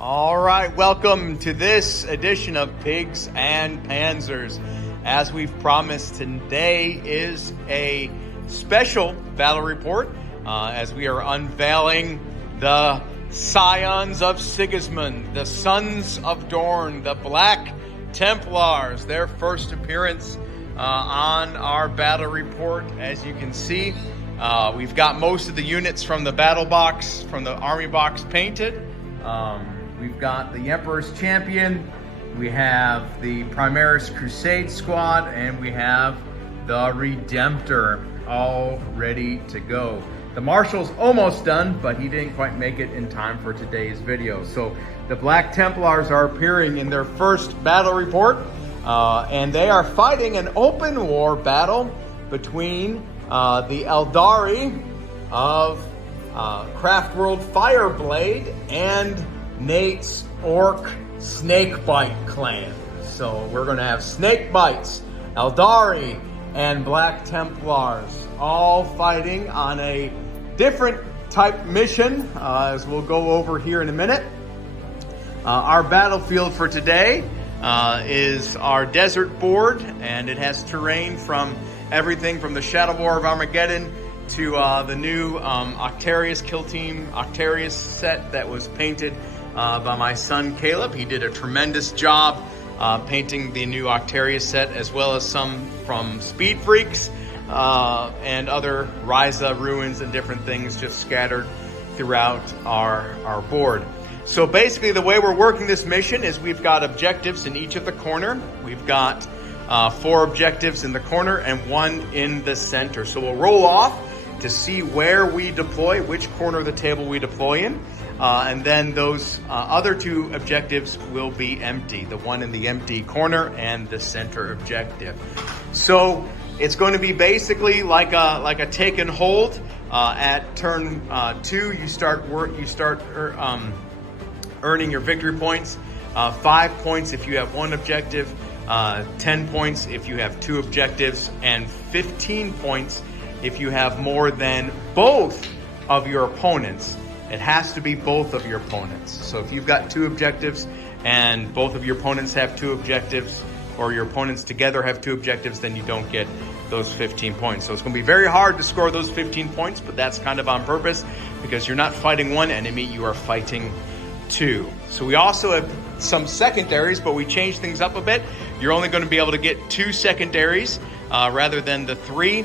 All right, welcome to this edition of Pigs and Panzers. As we've promised, today is a special battle report as we are unveiling the Scions of Sigismund, the Sons of Dorn, the Black Templars, their first appearance on our battle report. As you can see, we've got most of the units from the battle box, from the army box painted. We've got the Emperor's Champion, we have the Primaris Crusade Squad, and we have the Redemptor all ready to go. The Marshal's almost done, but he didn't quite make it in time for today's video. So the Black Templars are appearing in their first battle report, and they are fighting an open war battle between the Eldari of Craftworld Fireblade and Nate's Orc Snakebite clan. So we're going to have Snakebites, Eldari, and Black Templars all fighting on a different type mission, as we'll go over here in a minute. Our battlefield for today is our desert board, and it has terrain from everything from the Shadow War of Armageddon to the new Octarius Kill Team Octarius set that was painted by my son Caleb. He did a tremendous job painting the new Octarius set, as well as some from Speed Freaks and other Ryza ruins and different things just scattered throughout our board. So basically the way we're working this mission is we've got objectives in each of the corner. We've got 4 objectives in the corner and 1 in the center. So we'll roll off to see where we deploy, which corner of the table we deploy in. And then those other 2 objectives will be empty, the one in the empty corner and the center objective. So it's going to be basically like a take and hold. At turn 2, you start earning your victory points. 5 points if you have 1 objective, 10 points if you have 2 objectives, and 15 points if you have more than both of your opponents. It has to be both of your opponents. So if you've got 2 objectives and both of your opponents have 2 objectives, or your opponents together have 2 objectives, then you don't get those 15 points. So it's going to be very hard to score those 15 points, but that's kind of on purpose because you're not fighting one enemy, you are fighting 2. So we also have some secondaries, but we changed things up a bit. You're only going to be able to get 2 secondaries rather than the 3.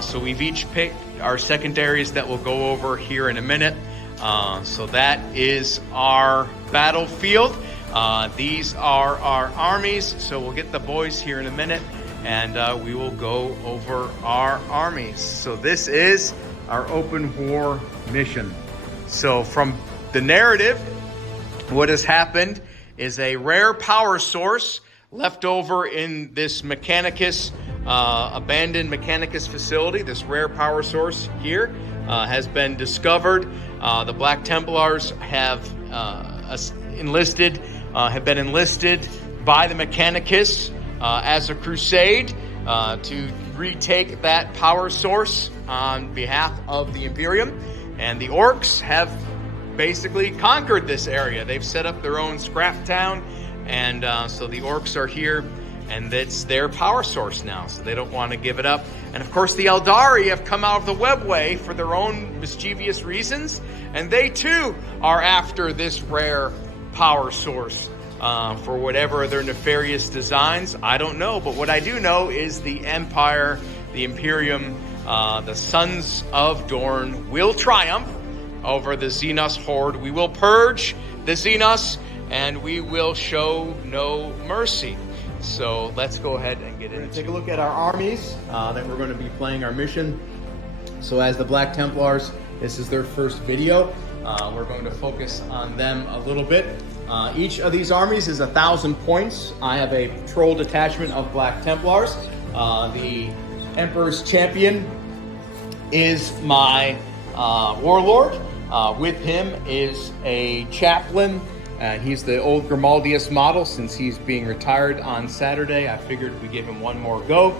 So we've each picked our secondaries that we'll go over here in a minute. So that is our battlefield. These are our armies. So we'll get the boys here in a minute, and we will go over our armies. So this is our open war mission. So from the narrative, what has happened is a rare power source left over in this Mechanicus, abandoned Mechanicus facility. This rare power source here has been discovered. The Black Templars have been enlisted by the Mechanicus as a crusade to retake that power source on behalf of the Imperium. And the Orks have basically conquered this area. They've set up their own scrap town, and so the Orks are here, and it's their power source now, so they don't want to give it up. And of course the Eldari have come out of the webway for their own mischievous reasons, and they too are after this rare power source for whatever their nefarious designs. I don't know, but what I do know is the Empire, the Imperium, the Sons of Dorn will triumph over the Xenos horde. We will purge the Xenos, and we will show no mercy. So let's go ahead and get into it. Take a look at our armies that we're going to be playing our mission. So as the Black Templars, this is their first video. We're going to focus on them a little bit. Each of these armies is 1,000 points. I have a patrol detachment of Black Templars. The Emperor's Champion is my warlord. With him is a chaplain. He's the old Grimaldius model. Since he's being retired on Saturday, I figured we give him one more go.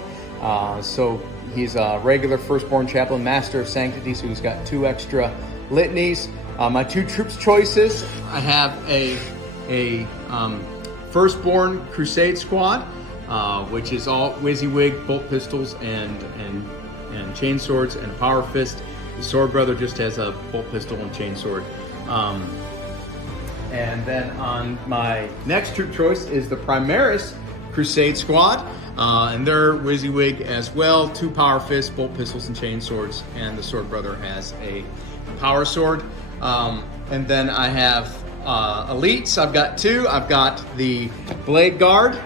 So he's a regular firstborn chaplain, master of sanctity, so he's got 2 extra litanies. My 2 troops choices, I have a Firstborn Crusade Squad, which is all WYSIWYG, bolt pistols, and chain swords, and Power Fist. The Sword Brother just has a bolt pistol and chain sword. And then on my next troop choice is the Primaris Crusade Squad, and they're WYSIWYG as well. 2 Power Fists, bolt pistols, and chain swords, and the Sword Brother has a power sword. And then I have elites. I've got 2. I've got the Blade Guard,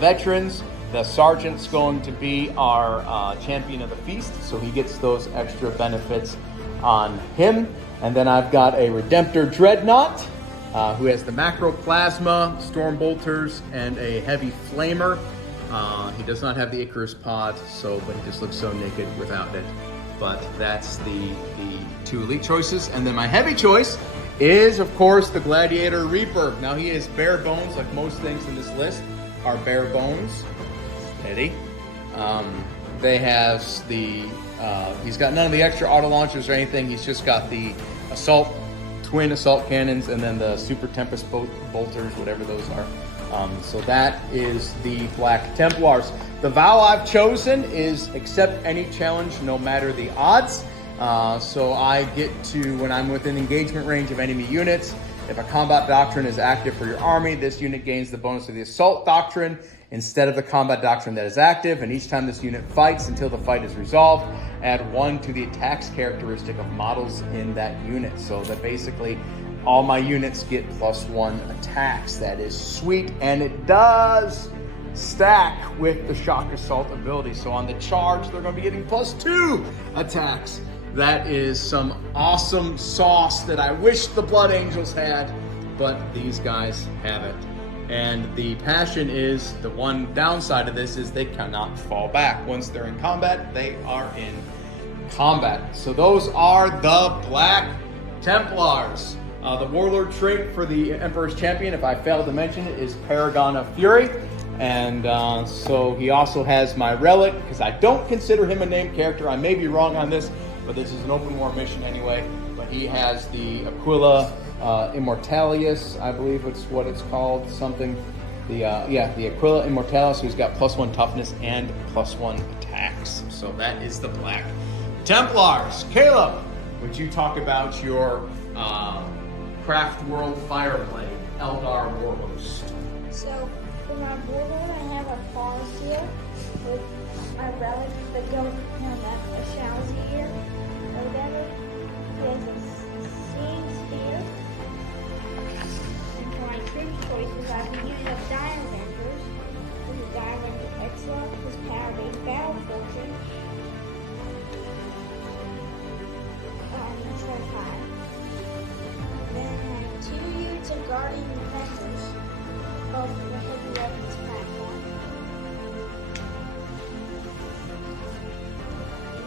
veterans. The sergeant's going to be our champion of the feast, so he gets those extra benefits on him. And then I've got a Redemptor Dreadnought, who has the Macroplasma, Storm Bolters, and a Heavy Flamer. He does not have the Icarus pod, but he just looks so naked without it. But that's the 2 elite choices. And then my heavy choice is, of course, the Gladiator Reaper. Now, he is bare bones, like most things in this list are bare bones. Eddie. They have he's got none of the extra auto launchers or anything. He's just got the twin assault cannons, and then the Super Tempest bolters, whatever those are. So that is the Black Templars. The vow I've chosen is accept any challenge, no matter the odds. So I get to, when I'm within engagement range of enemy units, if a combat doctrine is active for your army, this unit gains the bonus of the assault doctrine instead of the combat doctrine that is active, and each time this unit fights until the fight is resolved, add 1 to the attacks characteristic of models in that unit. So that basically all my units get +1 attacks. That is sweet, and it does stack with the shock assault ability. So on the charge, they're going to be getting +2 attacks. That is some awesome sauce that I wish the Blood Angels had, but these guys have it. And the passion is, the one downside of this is they cannot fall back. Once they're in combat, they are in combat. So those are the Black Templars. The Warlord trait for the Emperor's Champion, if I failed to mention it, is Paragon of Fury. And so he also has my Relic, because I don't consider him a named character. I may be wrong on this, but this is an open war mission anyway. But he has the Aquila Immortalis, I believe it's what it's called, something. The Aquila Immortalis, who's got +1 toughness and +1 attacks. So that is the Black Templars. Caleb, would you talk about your Craftworld Fireblade Eldar Warhost? So for my Warlord, I have a Forest here with my relics that don't have a Shazzy or whatever. He has a Seeing Spear. And for my troops choices, I've been using up Dire Vendors. This is Dire Vendor Excellent. His power-based battle fortune. That's like 5. Then I have 2 units of Guardian Defenders of the Heavy Weapons platform.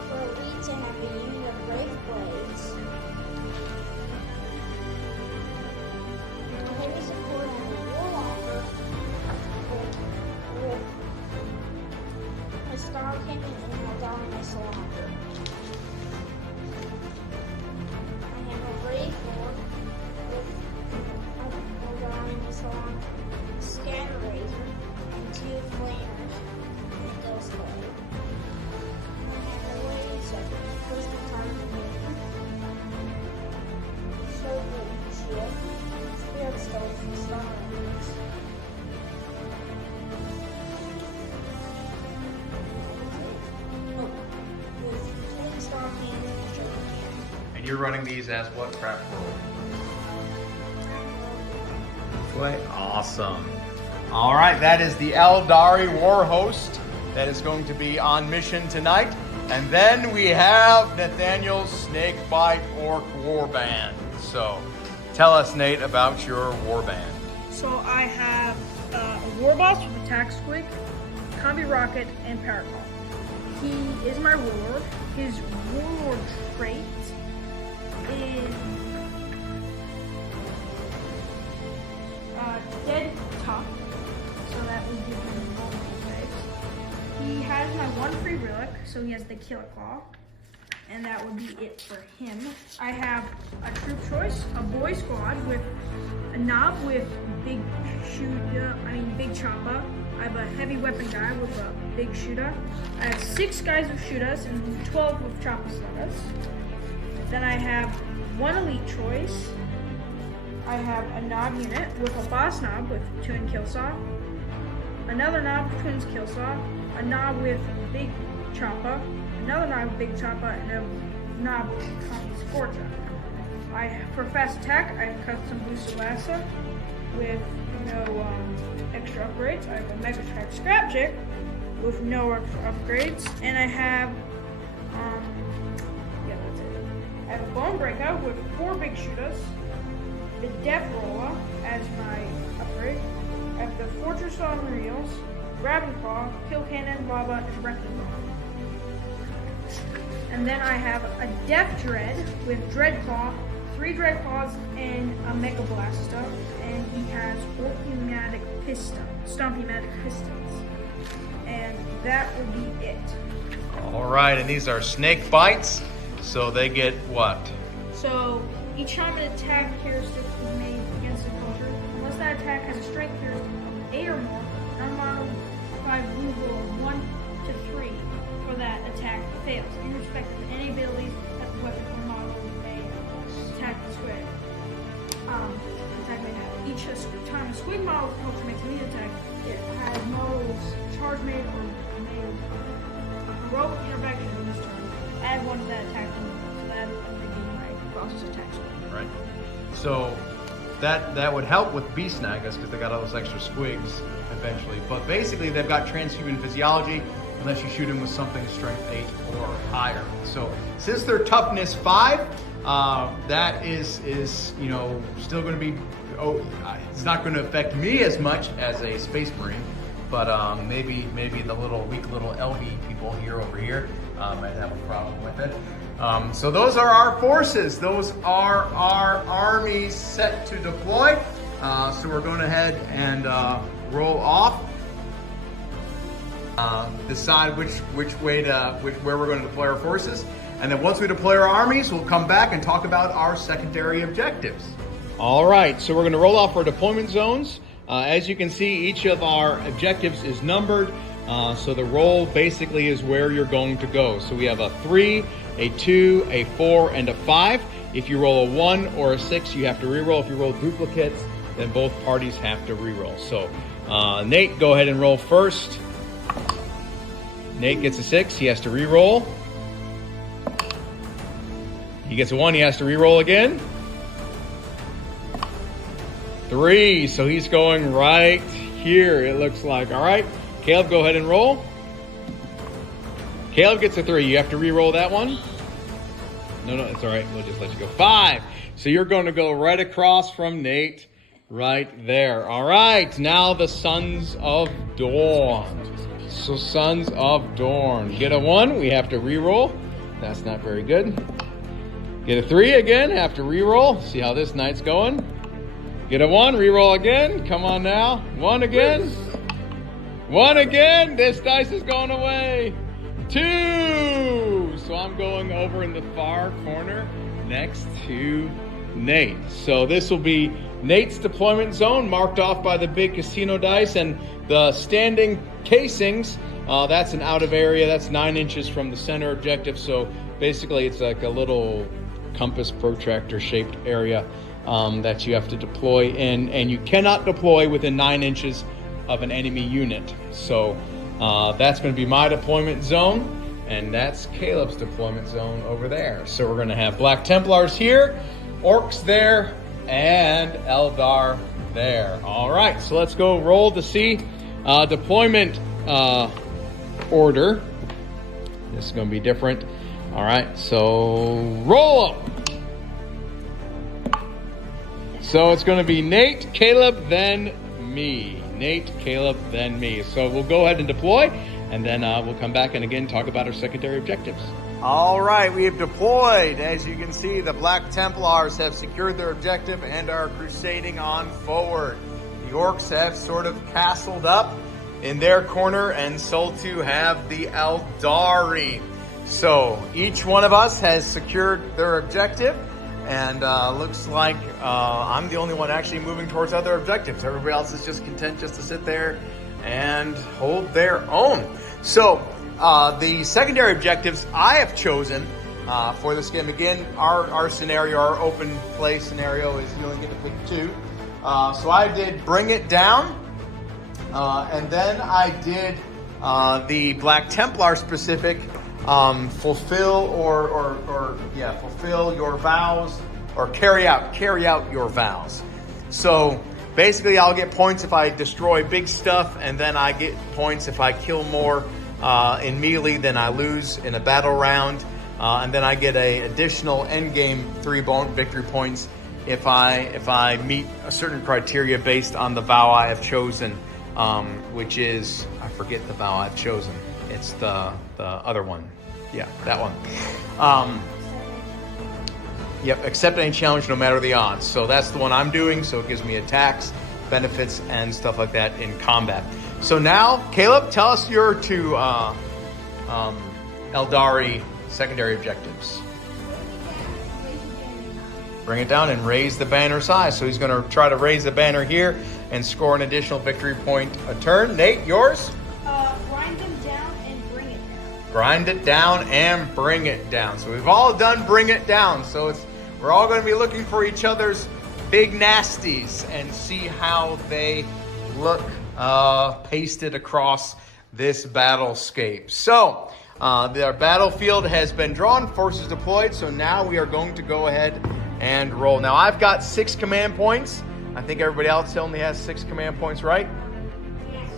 For elites, I have a unit of Brave Blades. A heavy support on the Warlocker with a Star Cannon and an Eldari Missile Launcher. I have a Brave Lord with a Eldari Missile Launcher, a Scatter Razor, and 2 Flamers and a Ghost Blade. I have a Waves of Crystal Target Movement, Sword Blade Shield, Spirit Stones, and Star Rangers. With 20 Star Cannons and a Sugar Cannon. And you're running these as what Craftworld? Play. Awesome. All right, that is the Eldari Warhost that is going to be on mission tonight. And then we have Nathaniel's Snakebite Orc Warband. So tell us, Nate, about your warband. So I have a Warboss with Attack Squig, Combi Rocket, and Paracall. He is my Warlord. His Warlord trait is Dead Tough, so that would give him multiple types. He has my 1 free relic, so he has the Killer Claw. And and that would be it for him. I have a troop choice, a boy squad with a knob with big chopper. I have a heavy weapon guy with a big shooter. I have 6 guys with shooters and 12 with chopper sluggers. Then I have 1 elite choice. I have a knob unit with a boss knob with twin kill saw, another knob with twins kill saw, a knob with big chopper, another knob with big chopper, and a knob with Connie Scorcher. For fast attack, I have custom booster lasso with no extra upgrades. I have a mega track scrap chick with no extra upgrades, and I have that's it. I have a bone breaker with 4 big shooters, the death roller as my upgrade. I have the fortress on reels, grabbing claw, kill cannon, lava, and wrecking ball. And then I have a death dread with dread claw, 3 dread claws, and a mega blaster, and he has stompymatic pistons. And that would be it. All right, and these are snake bites, so they get what? So each time an attack heuristic is made against a culture, unless that attack has a strength heuristic of 8 or more, non-modified blue roll 1 to 3 for that attack fails, irrespective of any abilities that the weapon or model may attack the squid. Each time a squid model culture makes a melee attack, it has models charge made or made heroic intervention in this turn. Add 1 to that attack. So that would be my boss's attack squid. Right. So that would help with beast snaggers because they got all those extra squigs eventually. But basically, they've got transhuman physiology unless you shoot them with something strength 8 or higher. So since they're toughness 5, that is still going to be. It's not going to affect me as much as a Space Marine, but maybe the weak little LV people over here might have a problem with it. So those are our forces. Those are our armies set to deploy. So we're going ahead and roll off. Decide which way where we're going to deploy our forces, and then once we deploy our armies, we'll come back and talk about our secondary objectives. All right, so we're going to roll off our deployment zones. As you can see, each of our objectives is numbered, so the roll basically is where you're going to go. So we have a 3, a 2, a 4, and a 5. If you roll a 1 or a 6, you have to reroll. If you roll duplicates, then both parties have to reroll. So Nate, go ahead and roll first. Nate gets a 6, he has to reroll. He gets a 1, he has to reroll again. 3, so he's going right here, it looks like. All right, Caleb, go ahead and roll. Caleb gets a 3, you have to re-roll that one. No, it's all right, we'll just let you go. 5, so you're going to go right across from Nate, right there. All right, now the Sons of Dawn. So Sons of Dawn, get a 1, we have to re-roll. That's not very good. Get a 3 again, have to re-roll. See how this night's going. Get a 1, re-roll again. Come on now. 1 again. 1 again. This dice is going away. 2. So I'm going over in the far corner next to Nate. So this will be Nate's deployment zone, marked off by the big casino dice, and the standing casings. That's an out of area. That's 9 inches from the center objective. So basically, it's like a little compass protractor shaped area that you have to deploy in, and you cannot deploy within 9 inches of an enemy unit. So that's going to be my deployment zone, and that's Caleb's deployment zone over there. So we're going to have Black Templars here, Orks there, and Eldar there. All right, so let's go roll to see deployment order. This is going to be different. All right, so roll up. So it's going to be Nate, Caleb, then me. Nate, Caleb, then me. So we'll go ahead and deploy, and then we'll come back and again talk about our secondary objectives. All right, we have deployed. As you can see, the Black Templars have secured their objective and are crusading on forward. The Orks have sort of castled up in their corner, and so too have the Eldari. So each one of us has secured their objective, and looks like I'm the only one actually moving towards other objectives. Everybody else is just content just to sit there and hold their own. So the secondary objectives I have chosen for this game, again, our scenario, our open play scenario is you only get to pick 2. So I did Bring It Down, and then I did the Black Templar specific fulfill fulfill your vows, or carry out your vows. So basically I'll get points if I destroy big stuff, and then I get points if I kill more in melee than I lose in a battle round, and then I get a additional end game 3 victory points if I meet a certain criteria based on the vow I have chosen, which is, I forget the vow I've chosen. It's the other one. Yeah, that one. Yep, accept any challenge no matter the odds. So that's the one I'm doing. So it gives me attacks, benefits, and stuff like that in combat. So now, Caleb, tell us your 2 Eldari secondary objectives. Bring it down and raise the banner size. So he's going to try to raise the banner here and score an additional victory point a turn. Nate, yours? Grind them down and bring it down. Grind it down and bring it down. So we've all done bring it down. So we're all going to be looking for each other's big nasties and see how they look pasted across this battlescape. So our battlefield has been drawn, forces deployed. So now we are going to go ahead and roll. Now I've got 6 command points. I think everybody else only has 6 command points, right? Yes.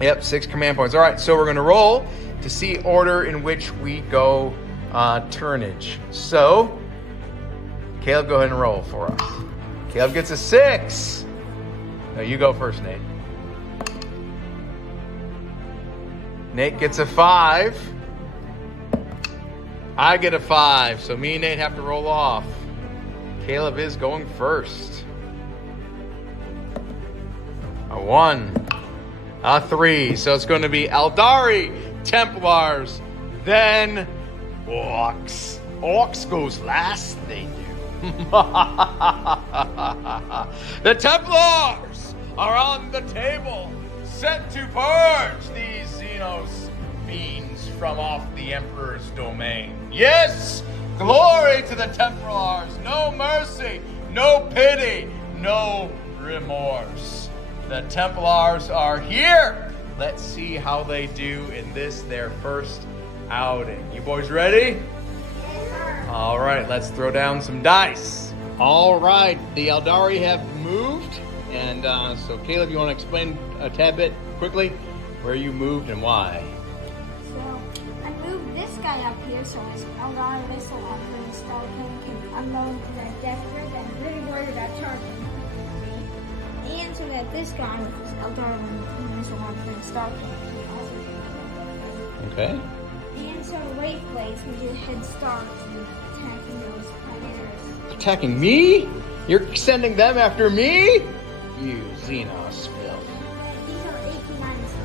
Yep, 6 command points. All right, so we're going to roll to see order in which we go turnage. So, Caleb, go ahead and roll for us. Caleb gets a 6. No, you go first, Nate. Nate gets a 5. I get a 5, so me and Nate have to roll off. Caleb is going first. A 1. A 3. So it's going to be Eldari, Templars, then Orks. Orks goes last, they do. The Templars are on the table, set to purge these Xenos fiends from off the Emperor's domain. Yes! Glory to the Templars! No mercy, no pity, no remorse. The Templars are here. Let's see how they do in this, their first outing. You boys ready? All right, let's throw down some dice. All right, the Eldari have moved. And so Caleb, you want to explain a tad bit quickly where you moved and why? So I moved this guy up here so this Eldari missile launcher and Starking can unload that death grid. I'm really worried about charging me. And so that this guy with his Eldari missile launcher and Starking can also do. Okay. And so Wave Blades can do head starts and attacking those pioneers. Attacking me? You're sending them after me? You Xenos filth. These are 18 minus 3.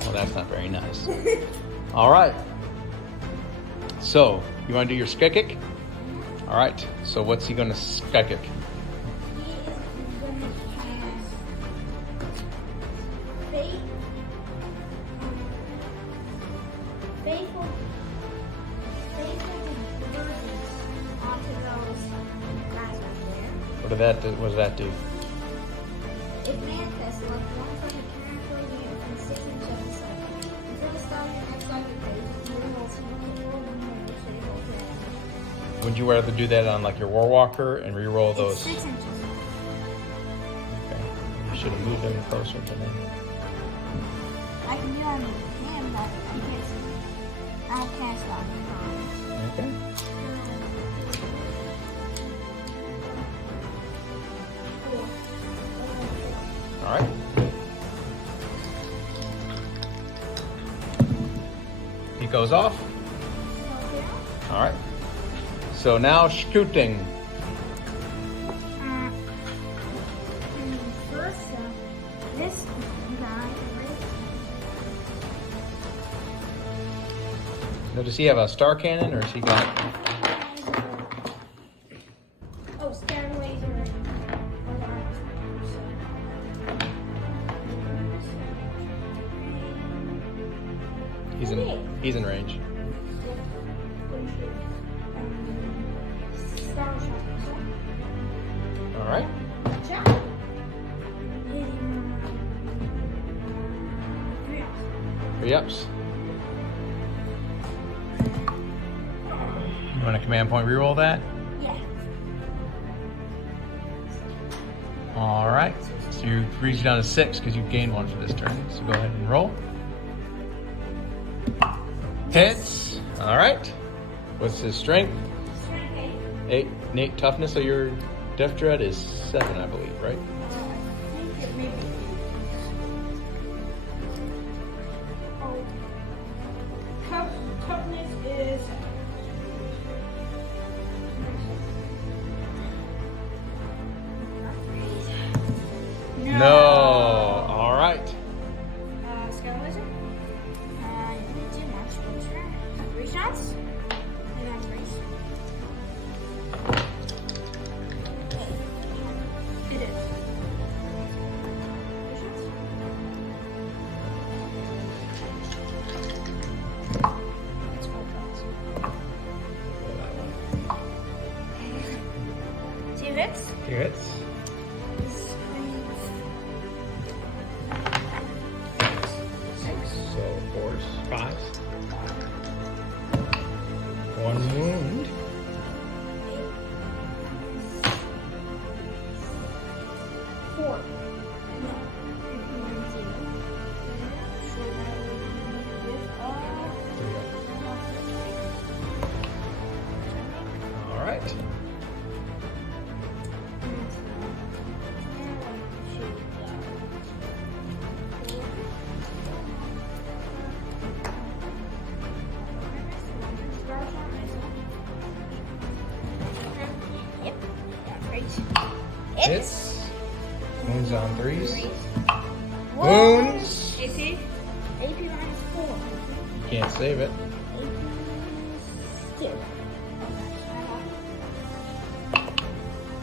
Well, that's not very nice. All right. So, you want to do your skekik? All right. So, what's he going to skekik? He is going to cast Faithful Divergence onto those guys right there. What does that do? It manifests like 1 from the character unit and 6 inches of the circle. Until the start of your next cycle phase, you will roll 1 more so you roll damage. Would you rather do that on like your Warwalker and re-roll those? It's 6 inches. Okay. You should have moved them closer to me. I can do it on him, but I can't see. I'll cast on him. Okay. All right. He goes off. All right. So now shooting. First, this guy, Now, does he have a star cannon, or has he got? Oh, star laser. He's in range. Star shot. All right. Shot. Three ups. You want a command point reroll that? Yeah. All right. So you reach down to 6 because you gained 1 for this turn. So go ahead and roll. Hits. All right. What's his strength? Strength 8. Nate toughness. So your Death Dread is 7, I believe, right? I think it may be. Oh. Toughness is. No. All right. Scout laser. You didn't do much. What's your 3 shots? And then 3. It is. 3 shots? It's 4 shots. Roll that one. 2 hits. 2 hits. So 4s, 5s. 1 wound. 4. All right. Yep. Great. Hits. Wounds on 3s. Whoa. Wounds. AP. AP minus 4. You can't save it. AP 2.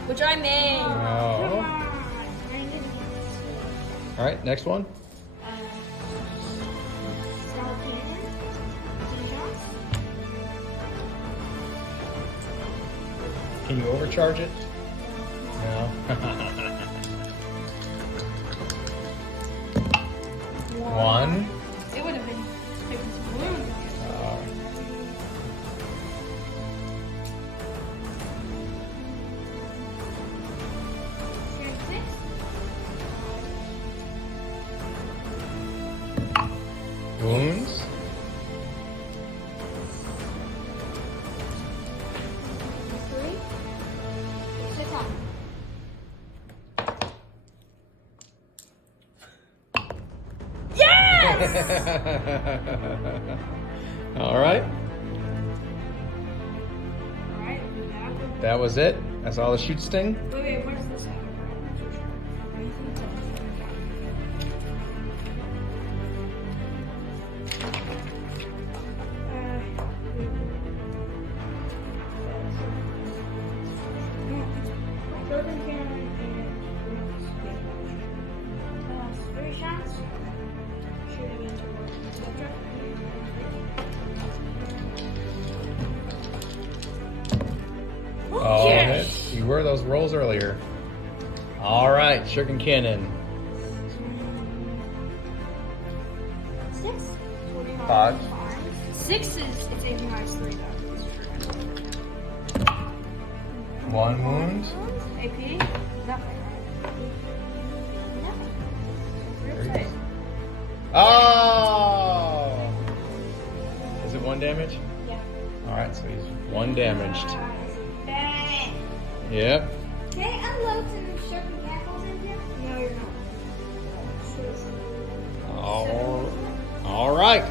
Which I made. No. All right, next one. Star cannon. 2 shots. Can you overcharge it? No. 1. It would have been taking some wounds. Strength 6. Wounds. 3. 6 on. All right. Alright, That was it. That's all the shoot sting. wait, where's this at? Golden cannon and 3 shots. Shoot him into Oh, hits. You were those rolls earlier. All right, Shuriken Cannon. 6. 5. 6 is it's AP minus 3 though. 1 wound. AP? Nothing. Nothing. Oh! Is it 1 damage? Yeah. All right, so he's 1 damaged. Bang. Yep. Can I unload some sharpen tackles in here? No, you're not. All right.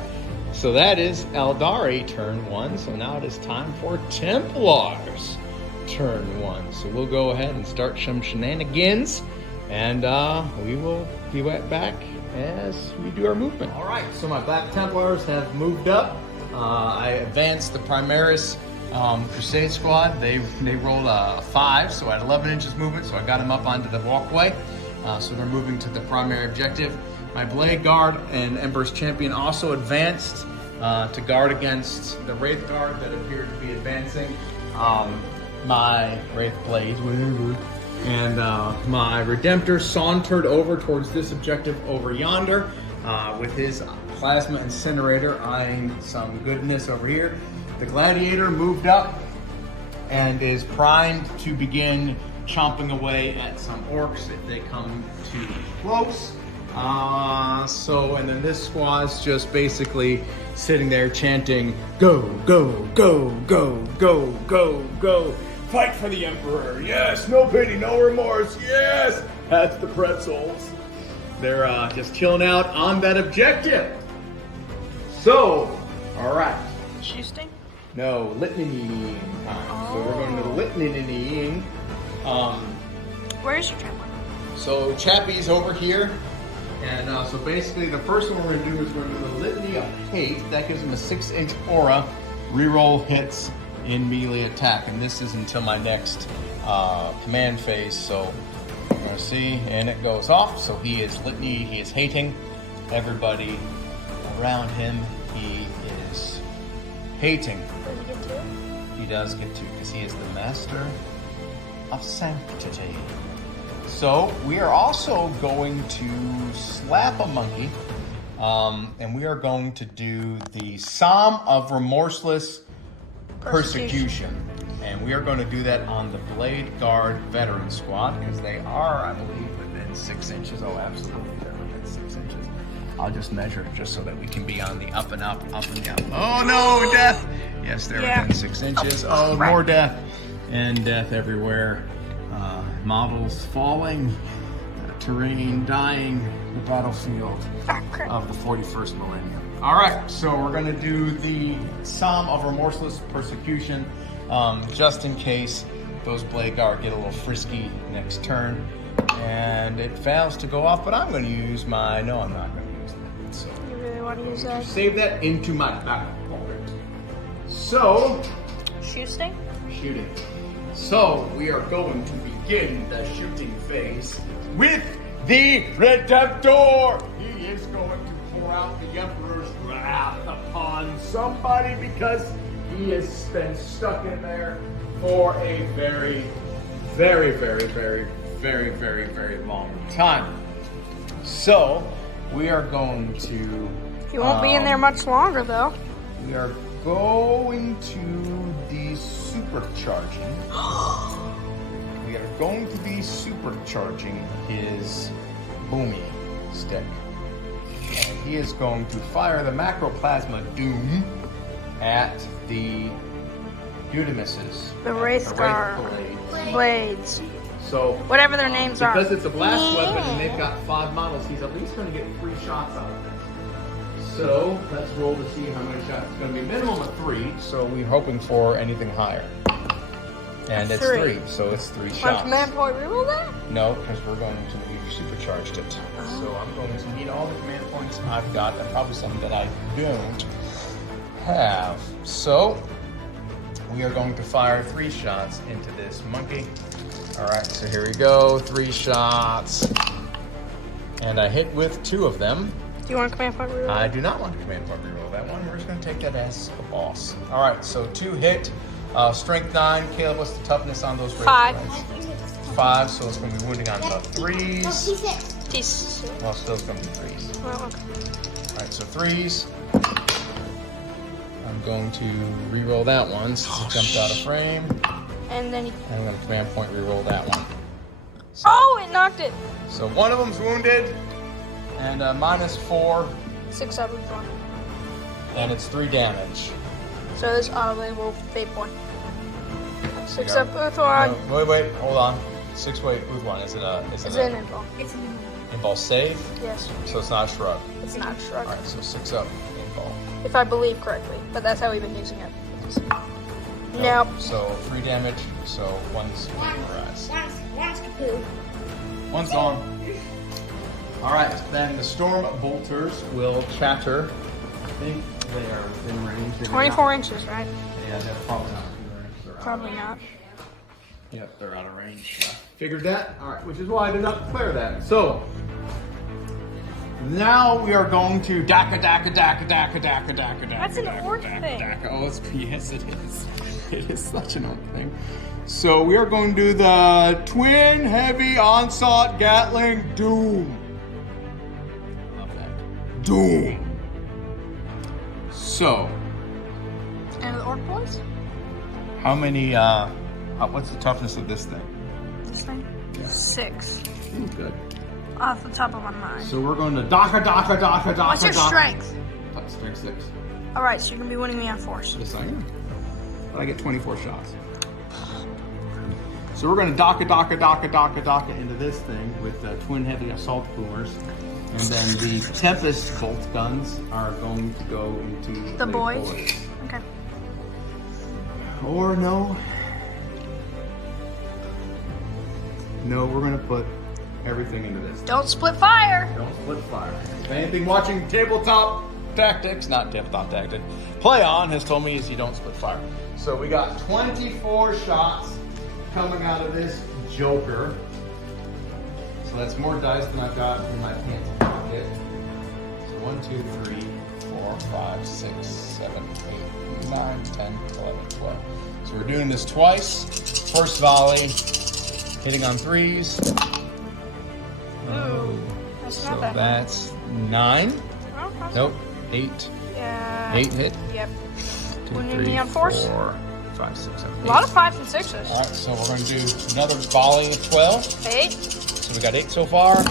So that is Eldari turn 1. So now it is time for Templars turn 1. So we'll go ahead and start some shenanigans, and we will be right back as we do our movement. All right. So my Black Templars have moved up. I advanced the Primaris Crusade Squad. They rolled a 5, so I had 11 inches movement, so I got them up onto the walkway. So they're moving to the primary objective. My Blade Guard and Emperor's Champion also advanced to guard against the Wraith Guard that appeared to be advancing. My Wraith Blade, and my Redemptor sauntered over towards this objective over yonder with his Plasma Incinerator eyeing some goodness over here. The Gladiator moved up and is primed to begin chomping away at some Orks if they come too close. And then this squad's just basically sitting there chanting, go, go, go, go, go, go, go. Fight for the Emperor. Yes, no pity, no remorse. Yes, that's the pretzels. They're just chilling out on that objective. So, all right. Shooting? No, litany time. So we're going to litany. Where's your Templar? So Chappie's over here. And so basically the first one we're going to do is we're going to do the Litany of Hate. That gives him a 6-inch aura. Reroll hits in melee attack. And this is until my next command phase. So we're going to see. And it goes off. So he is Litany. He is hating everybody around him. He is hating. Does he get 2? He does get 2 because he is the Master of Sanctity. So we are also going to slap a monkey, and we are going to do the Psalm of Remorseless Persecution. And we are going to do that on the Blade Guard Veteran Squad because they are, I believe, within 6 inches. Oh, absolutely, they're within 6 inches. I'll just measure just so that we can be on the up and up, up and down. Oh no, death! Yes, they're within 6 inches. Oh, more death. And death everywhere. Models falling, terrain dying, the battlefield of the 41st millennium. All right, so we're going to do the Psalm of Remorseless Persecution, just in case those Blade Guard get a little frisky next turn. And it fails to go off, but I'm going to use my... No, I'm not going to use that. So You really want to use that? save that into my back pocket. So... Shooting? Shooting. So we are going to begin the shooting phase with the Redemptor. He is going to pour out the Emperor's wrath upon somebody because he has been stuck in there for a very, very, very, very, very, very, very long time. So we are going to... You won't be in there much longer, though. We are going to be supercharging. We are going to be supercharging his boomy stick. And he is going to fire the Macroplasma Doom at the Dudamuses. The Wraith Guard Blades. So, Whatever their names are. because it's a blast weapon and they've got 5 models, he's at least going to get 3 shots out of it. So, let's roll to see how many shots. It's going to be a minimum of 3, so we're hoping for anything higher. And it's 3, so it's 3 On shots. command point, reroll that? No, because we're going to, we've supercharged it. So I'm going to need all the command points I've got, and probably some that I don't have. So, we are going to fire 3 shots into this monkey. Alright, so here we go, 3 shots. And I hit with 2 of them. Do you want a command point reroll? I do not want to command point reroll that one. We're just going to take that as a boss. Alright, so 2 hit, strength 9. Caleb, what's the toughness on those? 5. 5, so it's going to be wounding on the 3s. T6. Well, still it's going to be 3s. Well, okay. Alright, so 3s. I'm going to re-roll that one since it jumped out of frame. And then you... And I'm going to command point re-roll that one. So, Oh, it knocked it! so one of them's wounded, and -4, 6 up with 1. and it's 3 damage. So this auto-label fate point. 6 Yeah. up with 1. No, wait, hold on. 6 with 1. Is it It's a an invul. It's an invul save? Yes. So it's not a shrug. It's not a shrug. Alright, so 6 up invul. If I believe correctly. But that's how we've been using it. Nope. So 3 damage, so 1's vaporized. one's kapoo. 1's gone. Alright, then the Storm Bolters will chatter. I think they are within range. 24 inches, right? Yeah, they're probably not within range. They're out Probably of range. not. Yep, they're out of range. Yeah. Figured that. All right, which is why I did not declare that. So now we are going to Daka. That's an orc thing. Oh, yes, it is. It is such an orc thing. So we are going to do the twin heavy onslaught Gatling Doom. Love that. Doom. So, And the orc boys? how many? What's the toughness of this thing? This thing? Yeah. 6. Ooh, good. Off the top of my mind. So we're going to Daka. What's your strength? Strength 6. Alright, so you're going to be winning me on force. Yes, I am. But I get 24 shots. So we're going to Daka into this thing with the twin heavy assault boomers. And then the Tempest bolt guns are going to go into The late boys? Okay. Or no. No, we're going to put everything into this. Don't split fire! Don't split fire. If anything watching Tabletop Tactics, not Tabletop Tactics, Play On has told me is you don't split fire. So we got 24 shots coming out of this Joker. So that's more dice than I've got in my pants pocket. So 1, 2, 3, 4, 5, 6, 7, 8, 9, 10, 11, 12. So we're doing this twice. First volley, hitting on 3s. Ooh, that's So not that bad. that's 9. Oh, that's Nope. 8. Yeah. 8 hit. Yep. 2, Winning 3, me on force? 4, 5, 6, 7, 8. A lot of 5s and 6s. All right, so we're going to do another volley of 12. 8. So we got 8 so far. And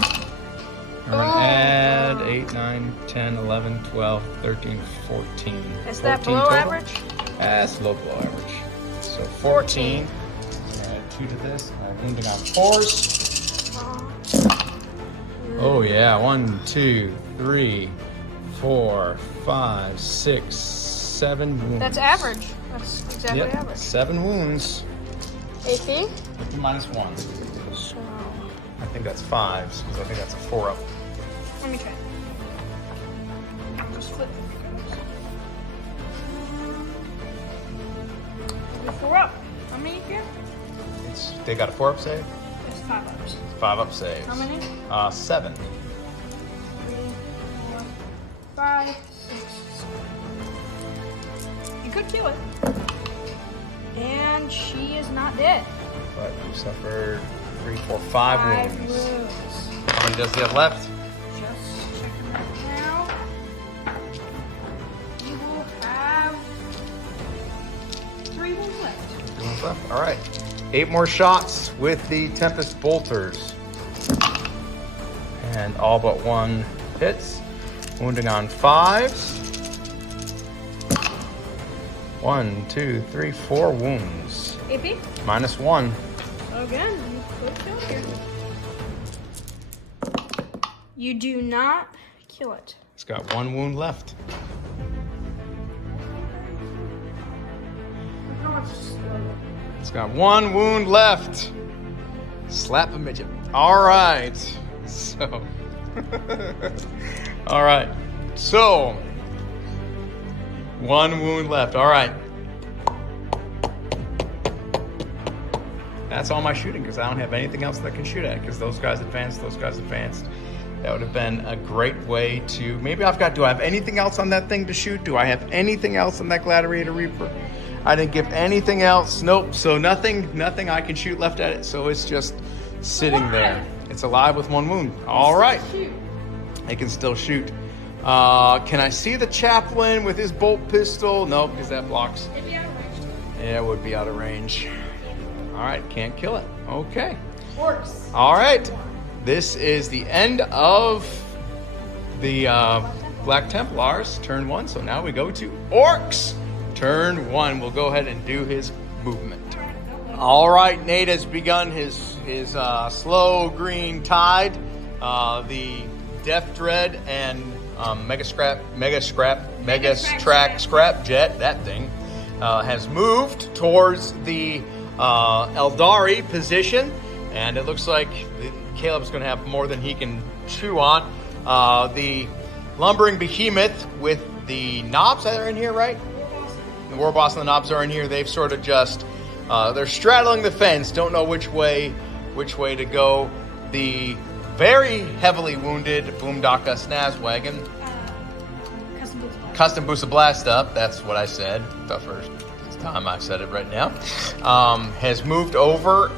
we're going to add 8, 9, 10, 11, 12, 13, 14. Is that 14 below total. average? That's low below average. So 14. Add 2 to this. Wounding on force. Oh yeah, 1, 2, 3, 4, 5, 6, 7 wounds. That's average. That's exactly Yep, average. 7 wounds. AP? With the -1. So, I think that's 5s because I think that's a 4-up. let me try. Just flip. 4 up. How many here? They got a 4-up save. It's 5 ups. 5-up saves. How many? 7. 3, 4, 5, 6, 7. You could kill it. And she is not dead. But you suffered 3, 4, 5 wounds. wounds. How many does he have left? Just checking right now. You will have 3 wounds left. 2 wounds left. All right. 8 more shots with the Tempest Bolters. And all but 1 hits. Wounding on 5s. 1, 2, 3, 4 wounds. AP? -1. Again, you could kill here. You do not kill it. It's got 1 wound left. How much slower? It's got 1 wound left. Slap a midget. All right. So. All right. So. 1 wound left. All right. That's all my shooting because I don't have anything else that I can shoot at because those guys advanced, those guys advanced. That would have been a great way to, maybe do I have anything else on that thing to shoot? Do I have anything else on that Gladiator Reaper? I didn't give anything else. Nope. So nothing I can shoot left at it. So it's just sitting there. It's alive with 1 wound. All right. It can still shoot. Can I see the chaplain with his bolt pistol? Nope, because that blocks. It'd be out of range. Yeah, it would be out of range. All right, can't kill it. Okay. Orks. All right. This is the end of the Black Templars, turn 1. So now we go to Orks, turn 1. We'll go ahead and do his movement. All right, Nate has begun his slow green tide. The Death Dread and Mega Scrap Jet, that thing, has moved towards the Eldari position, and it looks like Caleb's going to have more than he can chew on. The lumbering behemoth with the knobs that are in here, right? The war boss and the knobs are in here. They've sort of just they're straddling the fence. Don't know which way to go. The very heavily wounded Boomdaka Snazwagon. Custom boost a blast up. That's what I said the first time I've said it right now. Has moved over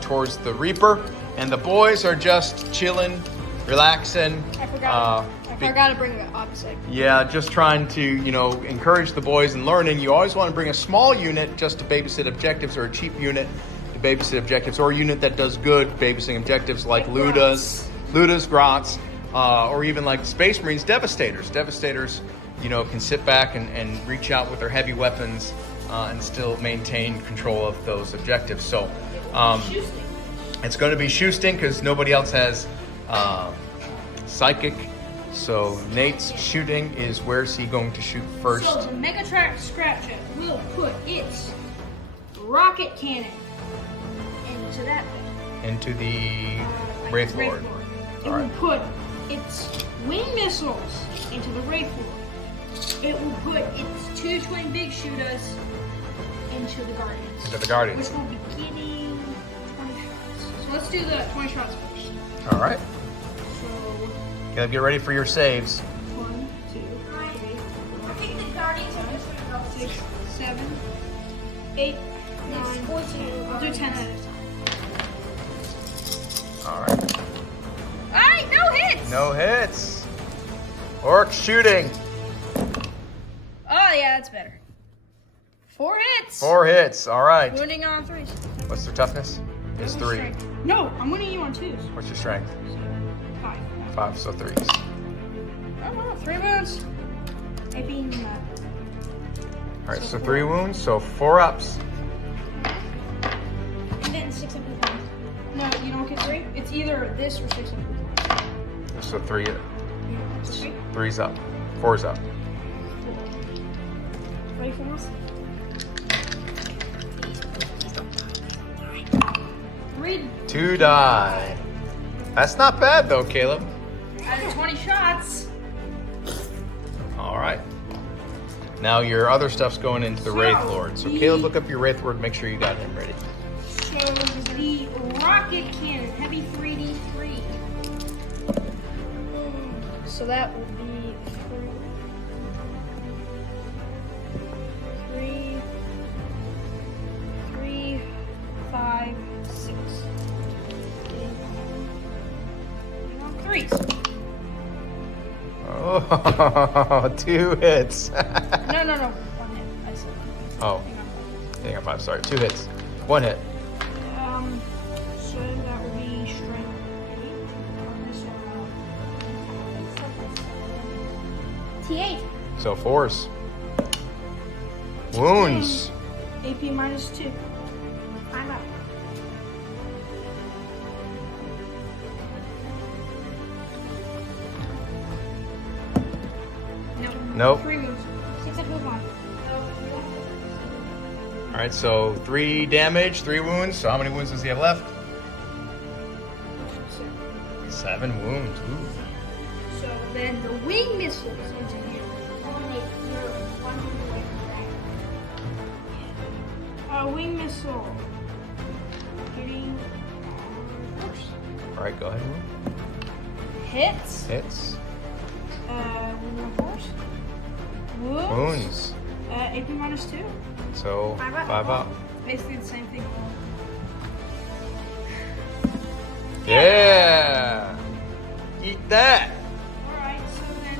towards the Reaper, and the boys are just chilling, relaxing. I forgot to bring the opposite. Yeah, just trying to, encourage the boys in learning. You always want to bring a small unit just to babysit objectives, or a cheap unit to babysit objectives, or a unit that does good babysitting objectives like Ludas, Grots, or even like Space Marines Devastators. Devastators, can sit back and reach out with their heavy weapons and still maintain control of those objectives. So it's going to be Shoosting because nobody else has Psychic. So Nate's shooting is, where's he going to shoot first? So the Mechanicus Scrapshot will put its rocket cannon into that thing. Into the Wraith Lord. It will put its wing missiles into the Wraith Lord. It will put its 2 twin big shooters into the Guardians. Into the Guardians. Which will be getting 20 shots. So let's do the 20 shots first. All right. So Gotta get ready for your saves. 1, 2, 3, I think the Guardians are just gonna go 6, 7, 8, 9. There's 14. I'll do 10 at a time. All right. Alright, no hits! No hits. Orc shooting. Oh yeah, that's better. 4 hits! 4 hits. All right. Wounding on 3s. What's their toughness? It's 3. Strength. No, I'm winning you on 2s. What's your strength? 5. 5, so 3s. Oh wow, 3 wounds. AP All right, so 3 wounds, so 4 ups. And then 6 of the points. No, you don't get 3. It's either this or 6 of the So 3, Yeah, it's 3. 3's up. 4's up. Ready for us? 3 2 die. That's not bad though, Caleb. out of 20 shots. All right. Now your other stuff's going into the Wraith Lord. So Caleb, look up your Wraith Lord. Make sure you got him ready. So the rocket cannon, heavy 3d3. So that will be 3, 5, 6. 3s. Oh, 2 hits. No. 1 hit. I said 1 hit. Oh, hang on, 5. Sorry, 2 hits. 1 hit. So that would be strength 8. T8. So 4s. Wounds. AP minus 2. I'm up. Nope. 3 moves. 6 of the points. All right, so 3 damage, 3 wounds. So how many wounds does he have left? 7 wounds. Ooh. So then the wing missiles into him. Wing missile. Hitting. All right, go ahead. Hits. Hits. One force. Wounds. Wounds. AP minus 2. So 5 up. Basically the same thing. Yeah. Eat that. Alright, so then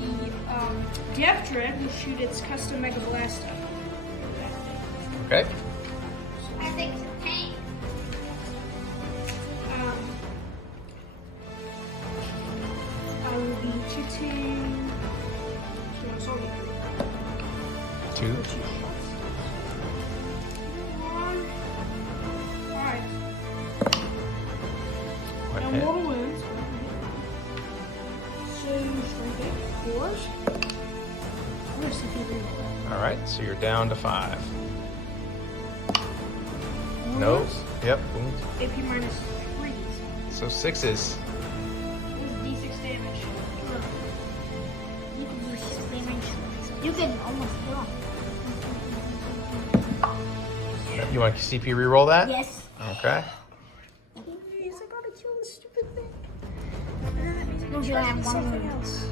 the Death Dread will shoot its custom Mega Blaster. Okay. I think it's a tank. I will be shooting. So it's only 2. 2 shots. 1. Alright. 1 And hit. mortal wounds. So strength 8. 4s. I'm gonna see if you read that. All right, so you're down to 5. No. Yep. Wounds. AP minus 3s. So 6s. This is D6 damage. You can almost kill him. You want to CP reroll that? Yes. Okay. Please, I gotta kill this stupid thing. No, you have one Something more. else.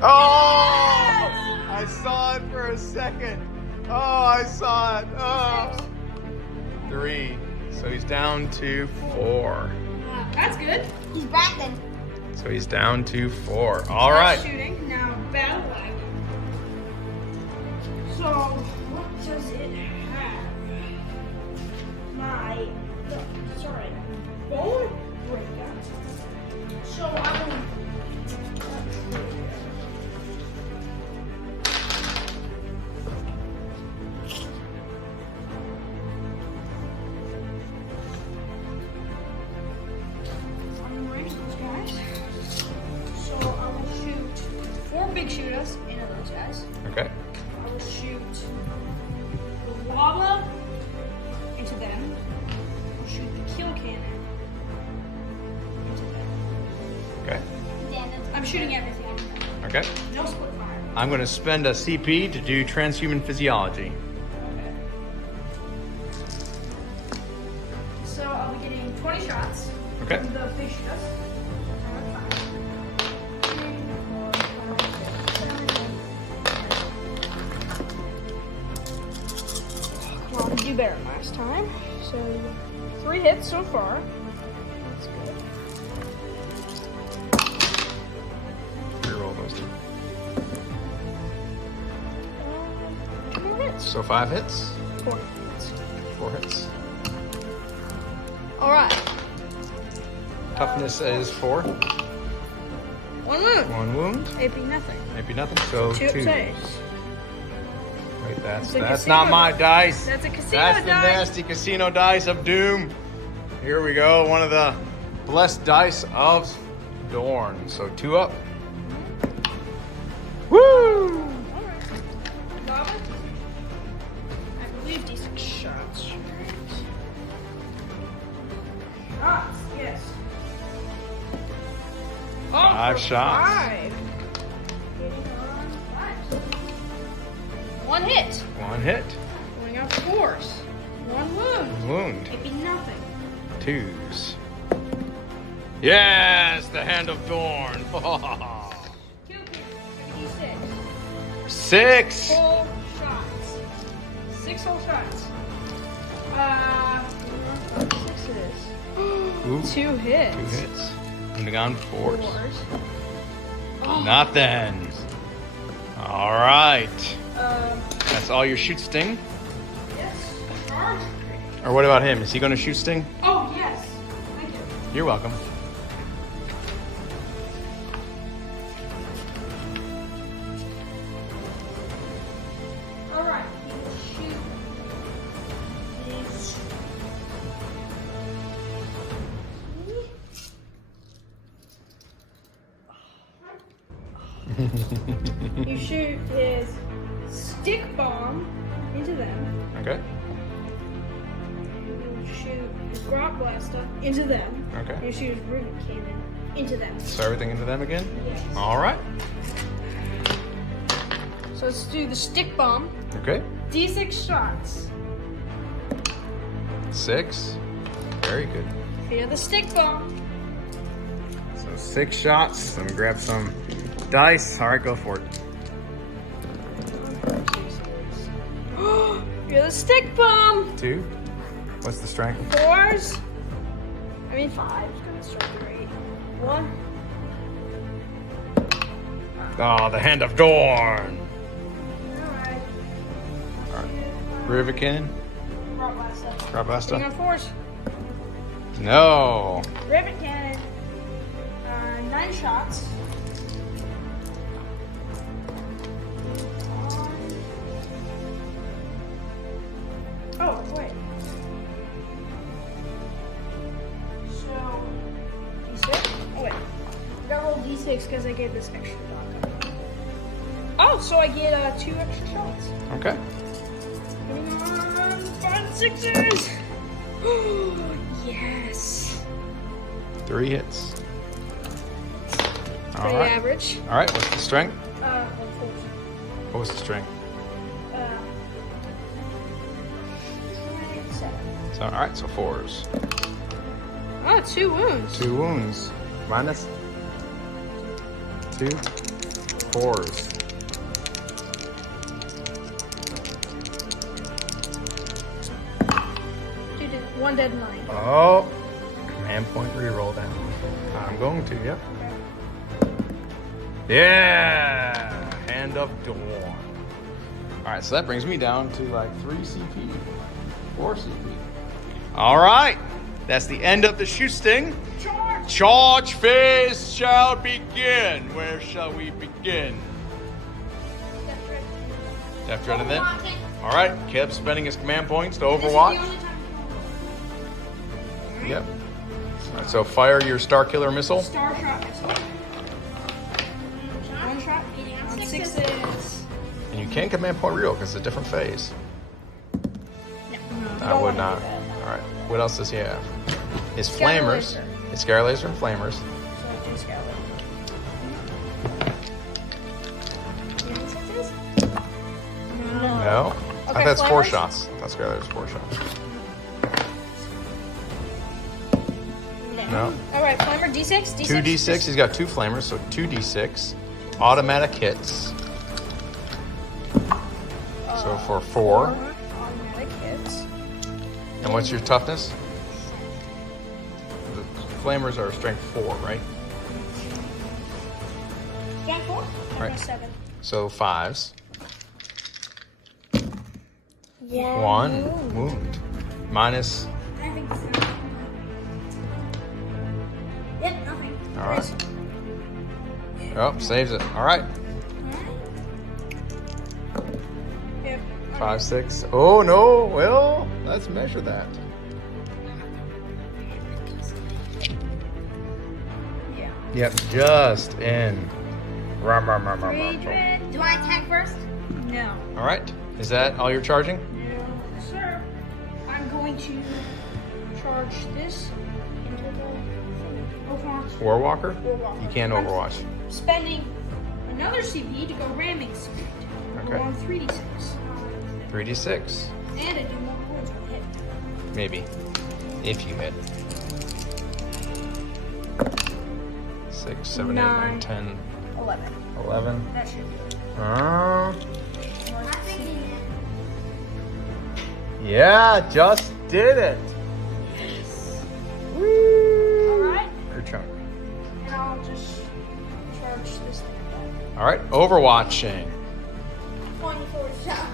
Oh! I saw it for a second. Oh, I saw it. Oh. 3. So he's down to 4. That's good. He's back then. So he's down to 4. All That's right. shooting. Now Battlemat. So what does it have? Bone breaker. So I'm range those guys. So I will shoot 4 big shooters into those guys. Okay. I will shoot the lava into them. I'll shoot the kill cannon into them. Okay. I'm shooting everything into them. Okay. No split fire. I'm going to spend a CP to do transhuman physiology. Okay. So I'll be getting 20 shots. Okay. From the big shooters. 3, 4, 5, 6, 7, 8. Well, I do better than last time. So 3 hits so far. That's good. Reroll those 2. 4 hits. So 5 hits. 4 hits. 4 hits. All right. Toughness is 4. 1 wound. 1 wound. AP nothing. Maybe nothing. So 2 2. saves. Wait, that's It's a not casino my dice. That's a casino That's the dice. nasty casino dice of doom. Here we go. One of the blessed dice of Dorn. So 2 up. Woo! Alright. Lava. I believe decent shots. Shots, yes. Oh, 5 for shots. 5. Hitting on 5. 1 hit. 1 hit. Going out 4s. 1 wound. Wound. It'd be nothing. 2s. Yes, the hand of Dorn. Kill kill. D6. 6. Whole shots. 6 whole shots. 6 it is. Ooh, 2 hits. 2 hits. And gone 4s. 4s. Oh. Nothing. All right. Um, That's all your shoot sting. yes. Charge. Or what about him? Is he going to shoot sting? Oh, yes. Thank you. You're welcome. All right. He will shoot these. You shoot his stick bomb into them. Okay. You shoot his grot blaster into them. Okay. You shoot his rivet cannon into them. So everything into them again? Yes. All right. So let's do the stick bomb. Okay. D6 shots. 6. Very good. Fear the stick bomb. So 6 shots. Let me grab some dice. All right, go for it. Fear the stick bomb. 2. What's the strength? 4s. I mean 5. It's gonna strike great. 1. Oh, the hand of Dorn. Alright. All right. Rivet cannon. Grot blaster. Grab blaster. Hitting on 4s. No. Rivet cannon. 9 shots. Oh, wait. So, D6? Oh, wait. I gotta roll D6 because I get this extra dot. Oh, so I get 2 extra shots. Okay. Come on, 5 6s! Yes! 3 hits. Pretty right. average. All right, what's the strength? Of course. What was the strength? 7. So, all right, so 4s. Oh, 2 wounds. 2 wounds. Minus 2 4s. One dead money. Oh, command point reroll down. I'm going to, yep. Yeah! Hand of Dawn. All right, so that brings me down to like 3 CP, 4 CP. All right, that's the end of the shoe sting. Charge! Charge phase shall begin. Where shall we begin? Death Dread and then? All right, Caleb spending his command points to Overwatch. Yep. All right, so fire your Star Killer missile. Star shot missile. One shot. On 6s. And you can command point reroll because it's a different phase. I would not. All right. What else does he have? His Scatter flamers. laser. His Scatter Laser and flamers. So I can scout it. No. I Okay, think that's 4 flamers? shots. I thought Scatter Laser was 4 shots. No. Alright, flamer D6. 2d6. He's got 2 flamers, so 2d6. Automatic hits. So for 4. Automatic hits. And what's your toughness? The flamers are strength 4, right? Strength 4? Right. 7. So 5s. Yeah. 1 wound. Minus. I think so. Yep, nothing. All right. Oh, saves it. All right. Yep. 5, 6. Oh no. Well, let's measure that. Yeah. Yep, just in. Rum, rum, rum, rum, Three rum. dread. Do I attack first? No. All right. Is that all you're charging? No, sir. I'm going to charge this into the Overwatch. Warwalker? Warwalker. You can't I'm Overwatch. Spending another CP to go ramming speed. Okay. On 3d6. 3d6. And I do more wounds on hit. Maybe. If you hit. 6, 7, 8, 9, Nine. 10, 11. 11. That should be. Yeah, just did it. Alright. Your chunk. And I'll just charge this thing back. All right, Overwatching. 24 shots.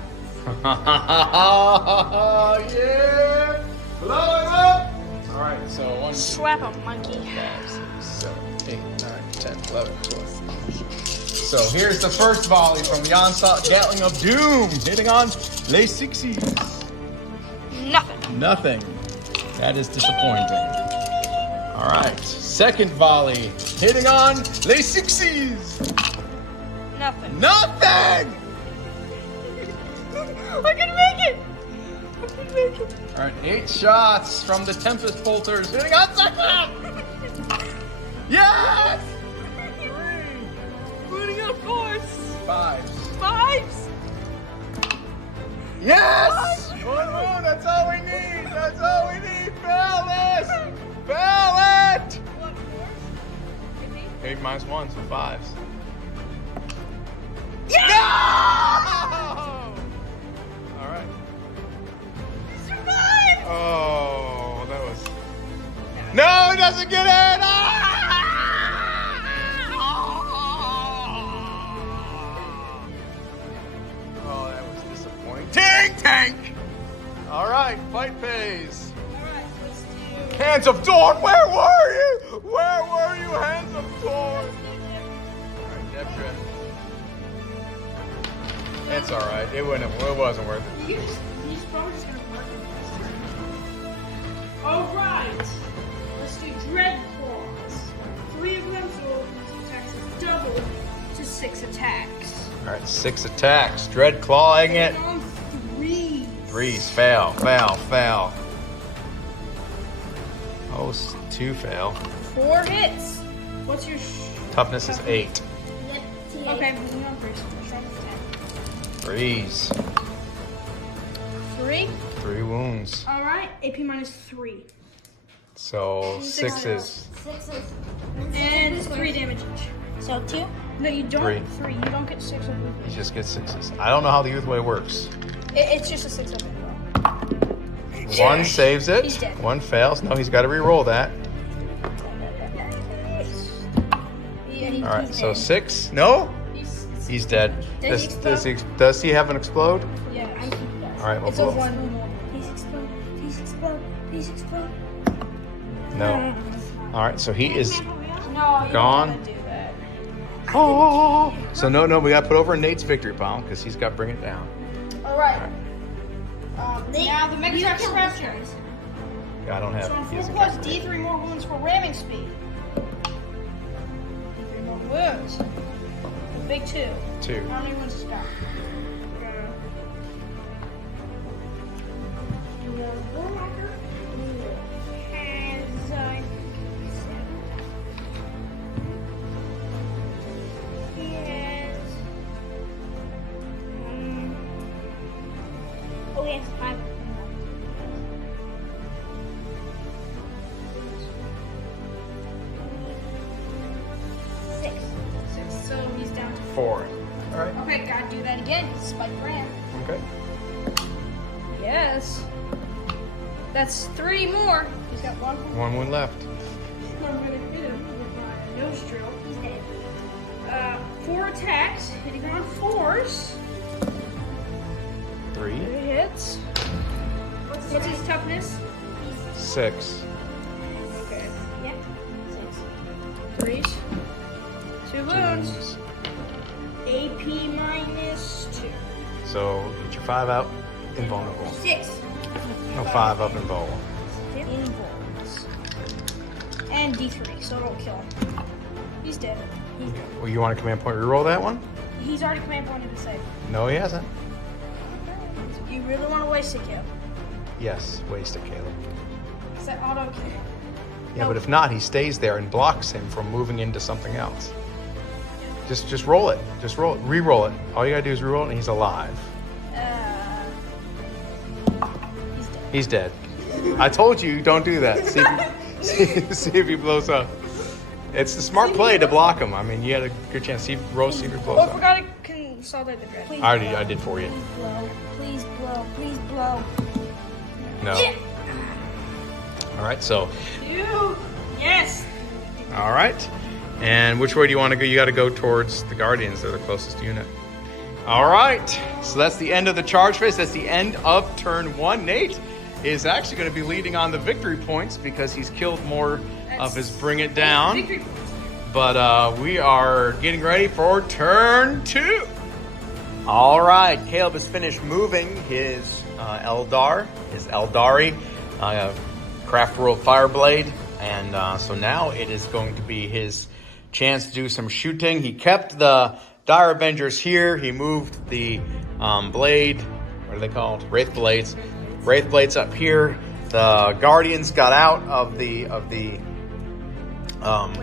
Yeah! Blow it up! All right, so 1, 2, Slap a monkey. 5, 6, 7, 8, 9, 10, 11, 12. So here's the first volley from the onslaught Gatling of Doom, hitting on Les 60s. Nothing. Nothing. That is disappointing. All right, second volley, hitting on Les 60s. Nothing. Nothing! I can make it! I can make it. All right, 8 shots from the Tempest Bolters, hitting on Cyclops. Yes! 3, Putting up force. 5s. 5s. Yes! 1 wound, that's all we need. That's all we need. Fail this! Fail it! What force? 8 minus 1, so 5s. Yeah! No! All right. Survive! Oh, that was. No, it doesn't get in! Ah! Oh, that was disappointing. Tank! All right, fight phase. Alright, let's do. Hands of Dawn, where were you? Where were you, Hands of Dawn? All right, Death Dread. It's all right. It wasn't worth it. He's probably just gonna mark him. Alright. Let's do Dread Claws. 3 of them, so his attacks is double to 6 attacks. All right, 6 attacks. Dread clawing it. On 3s. 3s, fail, fail, fail. Oh, 2 fail. 4 hits. What's your Toughness is 8. Yep. Okay, moving on first. Freeze. 3. 3 wounds. All right, AP minus 3. So 6s. 6s. And 3 damage each. So 2. No, you don't. 3. 3. You don't get 6 of He it. just gets 6s. I don't know how the youth way works. It's just a 6 of it. 1 saves it. He's dead. 1 fails. No, he's got to re-roll that. Yeah, All right, so 6. No, he's dead. Does he have an explode? Yeah. All right, well, It's a blow. 1 more. Please explode. Please explode. Please explode. No. All right, so he is No, you Gone. don't wanna do that. Oh. So no, we got to put over Nate's victory pile because he's got to bring it down. All right. Nate, Now the you Mechanicus killed Raptor. these guys. I don't have. So on he 4 doesn't plus got D3 more wounds for ramming speed. D3 more wounds. The big 2. 2. How many wounds is that? The Warhammer has 7. He has. Oh, he has 5. 6. 6. So he's down to 4. All right. Okay, gotta do that again. Spike ram. Okay. Yes. That's 3 more. He's got 1 more. 1 wound left. I'm gonna hit him with my nose drill. He's dead. 4 attacks, hitting on 4s. 3. 3 hits. What's his toughness? 6. Okay. Yeah. 6. 3s. 2 wounds. AP minus 2. So get your 5 out. Invulnerable. 6. No 5 up invulnerable. Invulns. And D3, so it'll kill him. He's dead. Well, you want a command point reroll that one? He's already command pointed to save. No, he hasn't. You really want to waste it, Caleb? Yes, waste it, Caleb. Is that auto kill? Yeah, but if not, he stays there and blocks him from moving into something else. Just roll it. Just roll it. Re-roll it. All you gotta do is re-roll it, and he's alive. He's dead. He's dead. I told you, don't do that. See if he blows up. It's the smart play to block him. I mean, you had a good chance. See if he blows Oh, I up. forgot to consolidate the dragon. I did for you. Please blow. Please blow. No. All right, so, You. Yes. all right. And which way do you want to go? You got to go towards the Guardians. They're the closest unit. All right. So that's the end of the charge phase. That's the end of turn 1. Nate is actually going to be leading on the victory points because he's killed more of his bring it down. Victory points. But we are getting ready for turn 2. All right. Caleb has finished moving his Eldari, Craftworld Fireblade. And so now it is going to be his chance to do some shooting. He kept the Dire Avengers here. He moved the blade, what are they called? Wraith Blades. Wraith Blades up here. The Guardians got out of the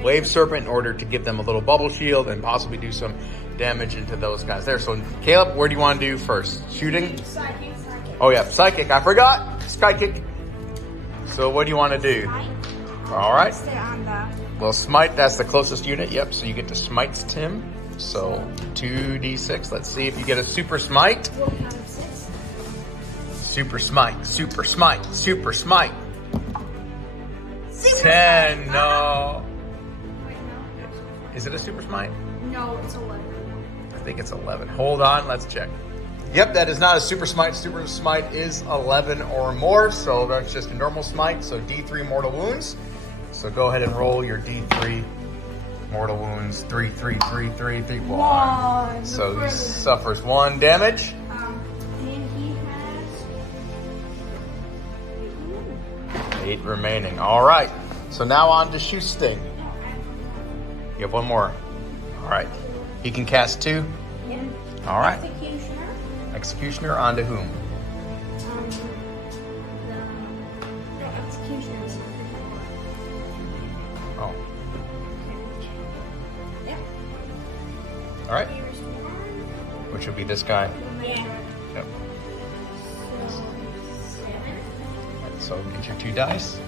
Wave Serpent in order to give them a little bubble shield and possibly do some damage into those guys there. So Caleb, where do you want to do first? Shooting? Psychic. Oh yeah, Psychic. I forgot. Psychic. So what do you want to do? All right. Stay on the. Well, Smite, that's the closest unit. Yep, so you get to Smite Tim. So 2d6. Let's see if you get a Super Smite. Roll count of 6. Super Smite, Super Smite, Super Smite. Super 10, no. Wait, no. Is it a Super Smite? No, it's 11. I think it's 11. Hold on, let's check. Yep, that is not a Super Smite. Super Smite is 11 or more, so that's just a normal Smite. So D3 mortal wounds. So go ahead and roll your D3 mortal wounds. 3, 3, 3, 3, 3, 1. One. So he suffers 1 damage. And he has. 8 remaining. All right. So now on to Shoot Sting. You have 1 more. All right. He can cast 2. Yeah. All right. Executioner. Executioner onto whom? No, Executioner is. Oh. All right. Nearest one. Which would be this guy. Yeah. Yep. So 7. So get your 2 dice.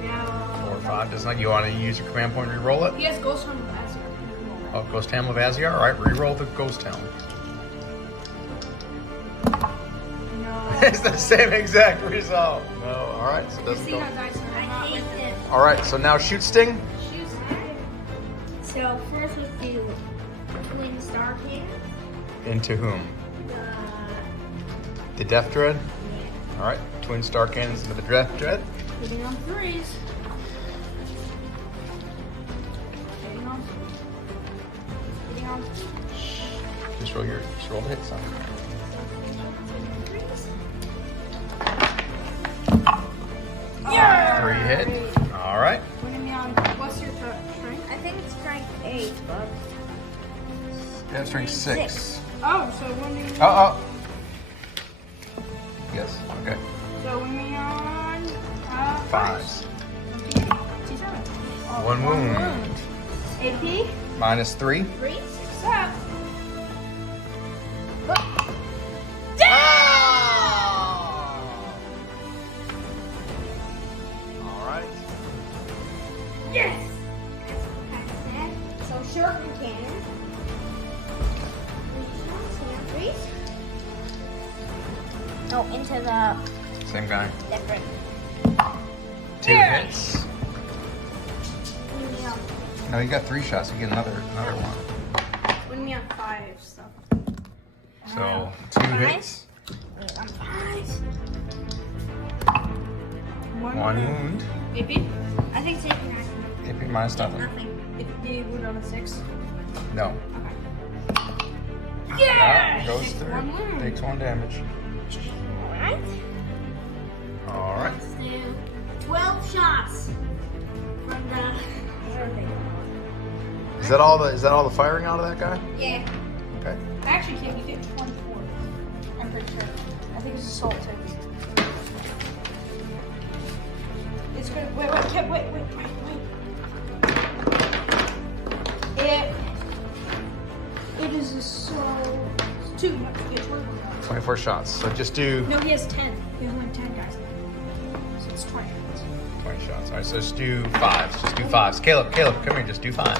Now. 4 or 5. Does not. You want to use your command point? Re-roll it. Yes, Ghost Helm of Azure. Oh, Ghost Helm of Aziar. All right. Re-roll the Ghost Helm. No. It's the same exact result. No. All right. So it You doesn't see go. how dice are I not hate with this. All right. So now shoot Sting. shoes. So first let's do Twin Star Cannon. Into whom? The The Death Dread. yeah. All right. Twin Star Cannons into the Death Dread. Hitting on 3s. Hitting on. Hitting on. Just roll the hit son. Yeah! 3 hit. All right. Winning me on. What's your strength? I think it's strength 8, but Yeah, strength 6. Oh, so winning. Oh. Yes. Okay. So winning me on. 5s. 27. 1 wound. AP. Minus 3. 3. Sup? All right. Yes! That's kind of sad. So shorten cannon. 3 shots, 3. Oh, into the Same guy. different. 2 hits. Winning me on No, you got 3 shots. You get another one. Winning me on 5 stuff. So 2 hits. on 5. 1 1 wound. AP. I think it's 8 AP minus nothing. nothing. If you wound on a 6. No. Okay. That goes Takes through. 1 wound. Takes 1 damage. Alright. All right. Let's do 12 shots from the. Is that all the firing out of that guy? Yeah. Okay. Actually, can't you get 24? I'm pretty sure. I think it's assault too. It's good. Wait. It is assault 2. You get 24 shots. 24 shots. So just do No, he has 10. He has only 10 guys. So it's 20 shots. 20 shots. All right. So just do 5s. Just do 5s. Caleb, come here. Just do 5s.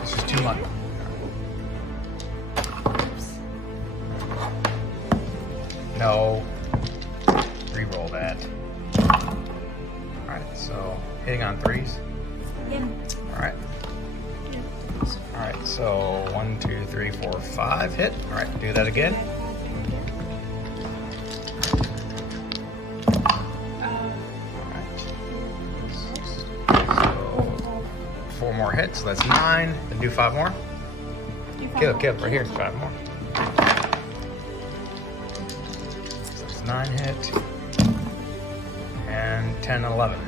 This is too much. No. Reroll that. Alright, so hitting on 3s. Yeah. Alright. Alright, so 1, 2, 3, 4, 5 hit. Alright, do that again. Alright. So 4 more hits, so that's 9. Then do 5 more. Caleb, right here. 5 more. So it's 9 hit. And 10, 11.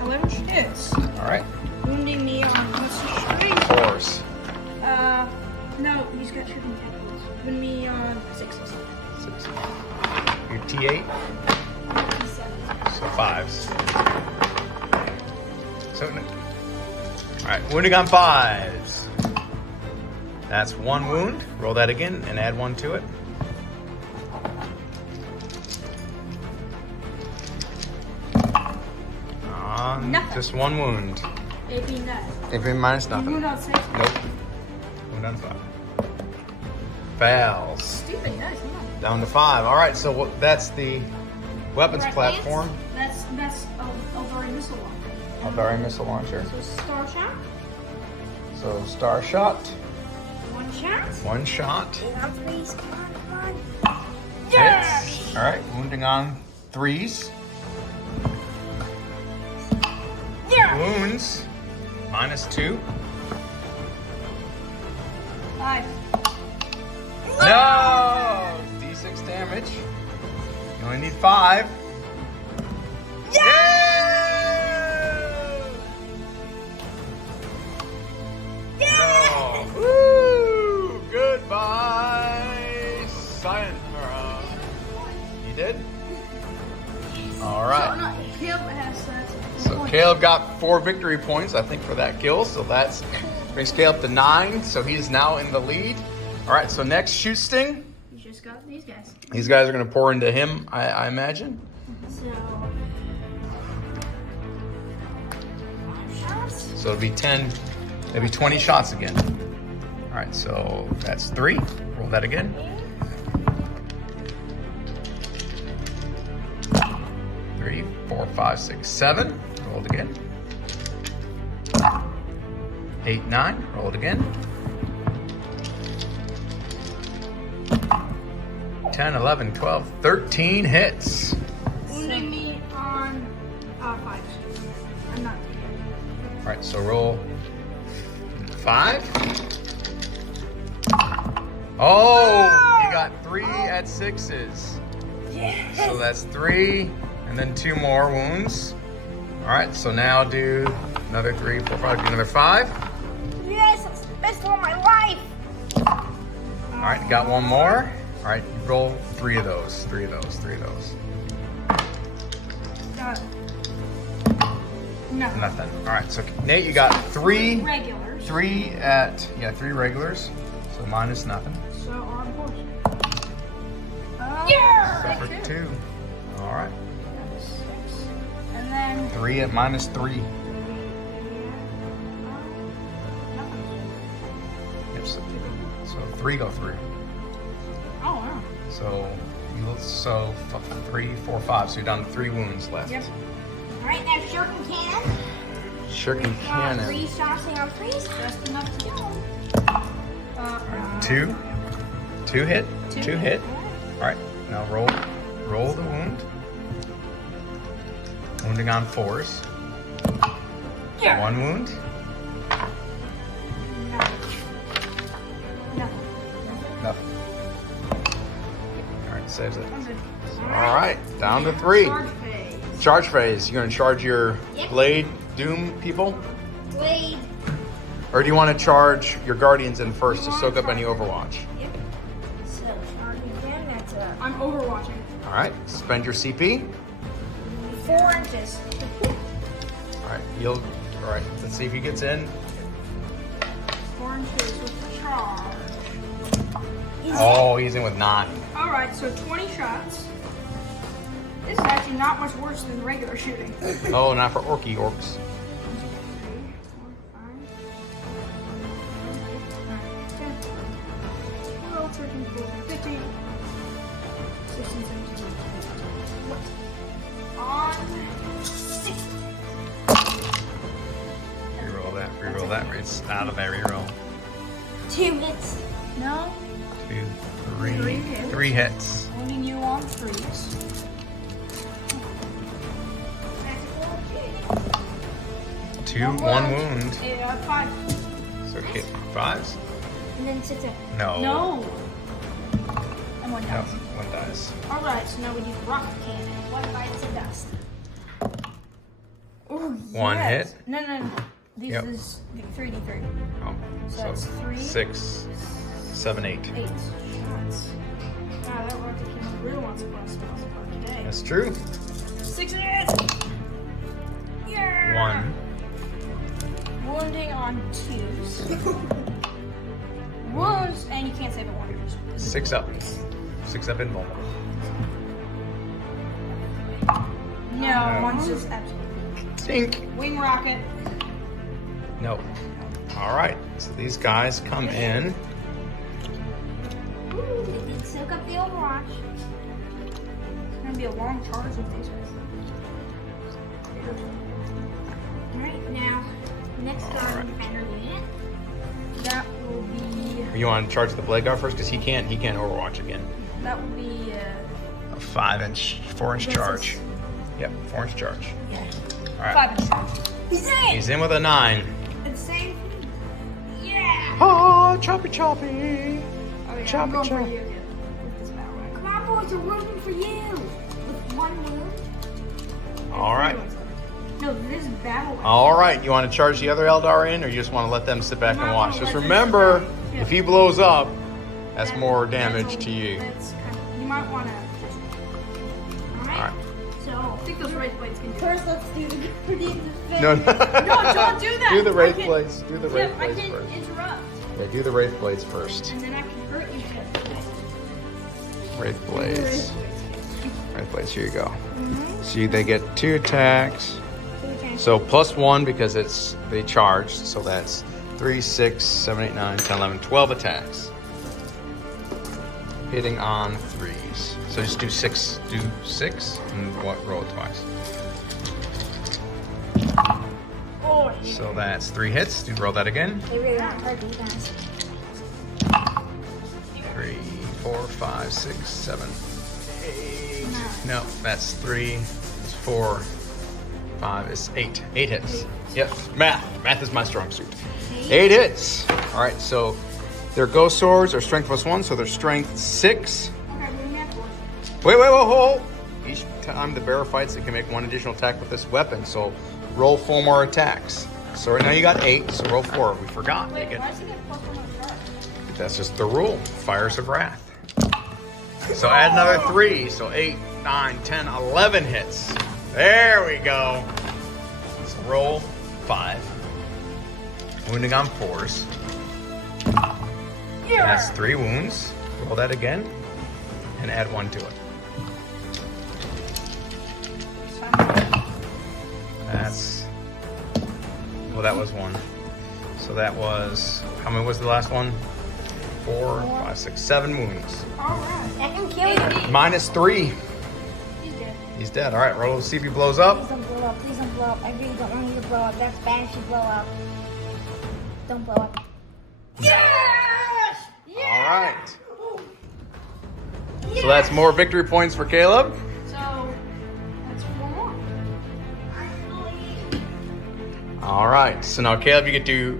11 hits. Alright. Wounding me on what's the strength? 4s. No, he's got shooting techniques. Wounding me on 6s. 6. Your T8. 7. So 5s. So, alright, wounding on 5s. That's 1 wound. Roll that again and add 1 to it. Nothing. Just 1 wound. AP net. AP minus nothing. Wound on 6. Nope. Wound on 5. Fails. Stupid guys, come on. Down to 5. Alright, so that's the weapons Right, platform. That's Eldari missile launcher. Eldari missile launcher. So star shot. So star shot. 1 shot. 1 shot. On 3s. Come on. Hits. Alright, wounding on 3s. Wounds. Minus 2. 5. No! D6 damage. You only need 5. Yeah! No. Woo! Goodbye, Sayonara. You did? All right. No, Caleb has Caleb got 4 victory points, I think, for that kill. So that's brings Caleb to 9. So he's now in the lead. All right, so next shoot sting. You just got these guys. These guys are going to pour into him, I imagine. So 5 shots. So it'll be 10, maybe 20 shots again. All right, so that's 3. Roll that again. 3, 4, 5, 6, 7. Roll it again. 8, 9. Roll it again. 10, 11, 12, 13 hits. Wounding me on 5. I'm not. All right, so roll 5. Oh, you got 3 at 6s. Yes. So that's 3, and then 2 more wounds. All right, so now do another 3, 4, 5, do another 5. Yes, that's the best one of my life. All right, you got 1 more. All right, you roll 3 of those, 3 of those, 3 of those. No. Nothing. All right, so Nate, you got 3. Regulars. 3 at, 3 regulars. So minus nothing. So on course. Yeah! For 2. All right. 6. And then 3 at minus 3. Yep, so 3 go through. Oh wow. So 3, 4, 5. So you're down to 3 wounds left. Yep. Alright, now shuriken cannon. Shuriken cannon. 3 shots on 3, just enough to kill him. 2. 2 hit. 2 2 hit. All right. Now roll the wound. Wounding on 4s. Yeah. 1 wound. Nothing. All right, saves it. All right, down to 3. Charge phase. Charge phase. You're gonna charge your Yep. blade doom people, Blade. or do you want to charge your guardians in first to soak up any Overwatch? Yep. So charge again. That's I'm overwatching. All right, spend your CP. 4 inches. All right, all right, let's see if he gets in. 4 inches with the charge. Oh, he's in with 9. Alright, so 20 shots. This is actually not much worse than regular shooting. Oh, not for orcs. 1, 2, 3, 4, 5, 10, 12, 13, 14, 15, 16, 17, 18, on 6. Reroll that. It's out of that reroll. 2 hits. No, 2, 3 3. hits. 3 hits. wounding you on 3s. 2, 1 wound. 5. So hit 5s. And then 6 No. No. And 1 No, dies. 1 dies. Alright, so now we do rocket cannon. 1 bites the dust. Ooh, 1 yes. hit? No. This Yep. is 3d3. Oh, So that's 3, 6, 7, 8. 8 shots. Wow, that rocket cannon really wants to blast us for today. That's true. 6 hits! Yeah! 1. Wounding on 2s. Wounds, and you can't save it wonders. 6 up. 6 up invulnerable. No, one's just absolutely. Stink. Wing rocket. No. All right. So these guys come in. Ooh, they did soak up the Overwatch. It's gonna be a long charge with these guys. Alright, now, next All guard right. defender unit. That will be. You want to charge the blade guard first because he can't Overwatch again. That will be. A 5-inch, 4-inch This charge. is- Yep, 4-inch charge. Yeah. All right. 5-inch charge. He's in! He's in with a 9. It's same. Yeah! Oh, choppy. Oh, yeah, I'm Chop, going chop. for you again with this battle rifle. Come on, boys, we're rooting for you! With 1 wound. All right. No, this is battle rifle. All right. You want to charge the other Eldari in, or you just want to let them sit back and watch? Just Let them remember, sit back. if he blows up, that's more That's damage a- to you. That's kind of, you might want to. Alright. All right. So, think those Wraith Blades can do it. First, let's do the thing. No, No, don't do that. Do the Wraith I can- Blades. Do the Wraith Yep, I Blades can first. interrupt. Yeah, do the Wraith Blades first. And then I can hurt you. Wraith Blades. Wraith Blades, here you go. See, they get 2 attacks. So +1 because they charged. So that's 3, 6, 7, 8, 9, 10, 11, 12 attacks. Hitting on 3s. So just do 6, and roll it twice. Oh, So that's 3 hits. Do roll that again. They really want to hurt these guys. 3, 4, 5, 6, 7, 8. No, that's 3. It's 4, 5. It's 8. 8 hits. Yep. Math is my strong suit. 8 hits. All right. So their ghost swords are strength +1, so they're strength 6. Okay, we have one. Wait, hold. Each time the bearer fights, it can make 1 additional attack with this weapon. So roll 4 more attacks. So right now you got 8. So roll 4. We forgot. Wait, why does he get +1 on the charge? That's just the rule. Fires of Wrath. So add another 3. So 8, 9, 10, 11 hits. There we go. So roll 5. Wounding on 4s. Yeah. That's 3 wounds. Roll that again. And add 1 to it. That's... Well, that was 1. So that was... How many was the last one? 4, 5, 6, 7 wounds. Alright. That can kill you. -3. He's dead. He's dead. All right, roll to see if he blows up. Please don't blow up. Please don't blow up. I really don't want you to blow up. That's bad if you blow up. Don't blow up. Yes! All right. So that's more victory points for Caleb. So, that's 4 more. All right. So now, Caleb, you get to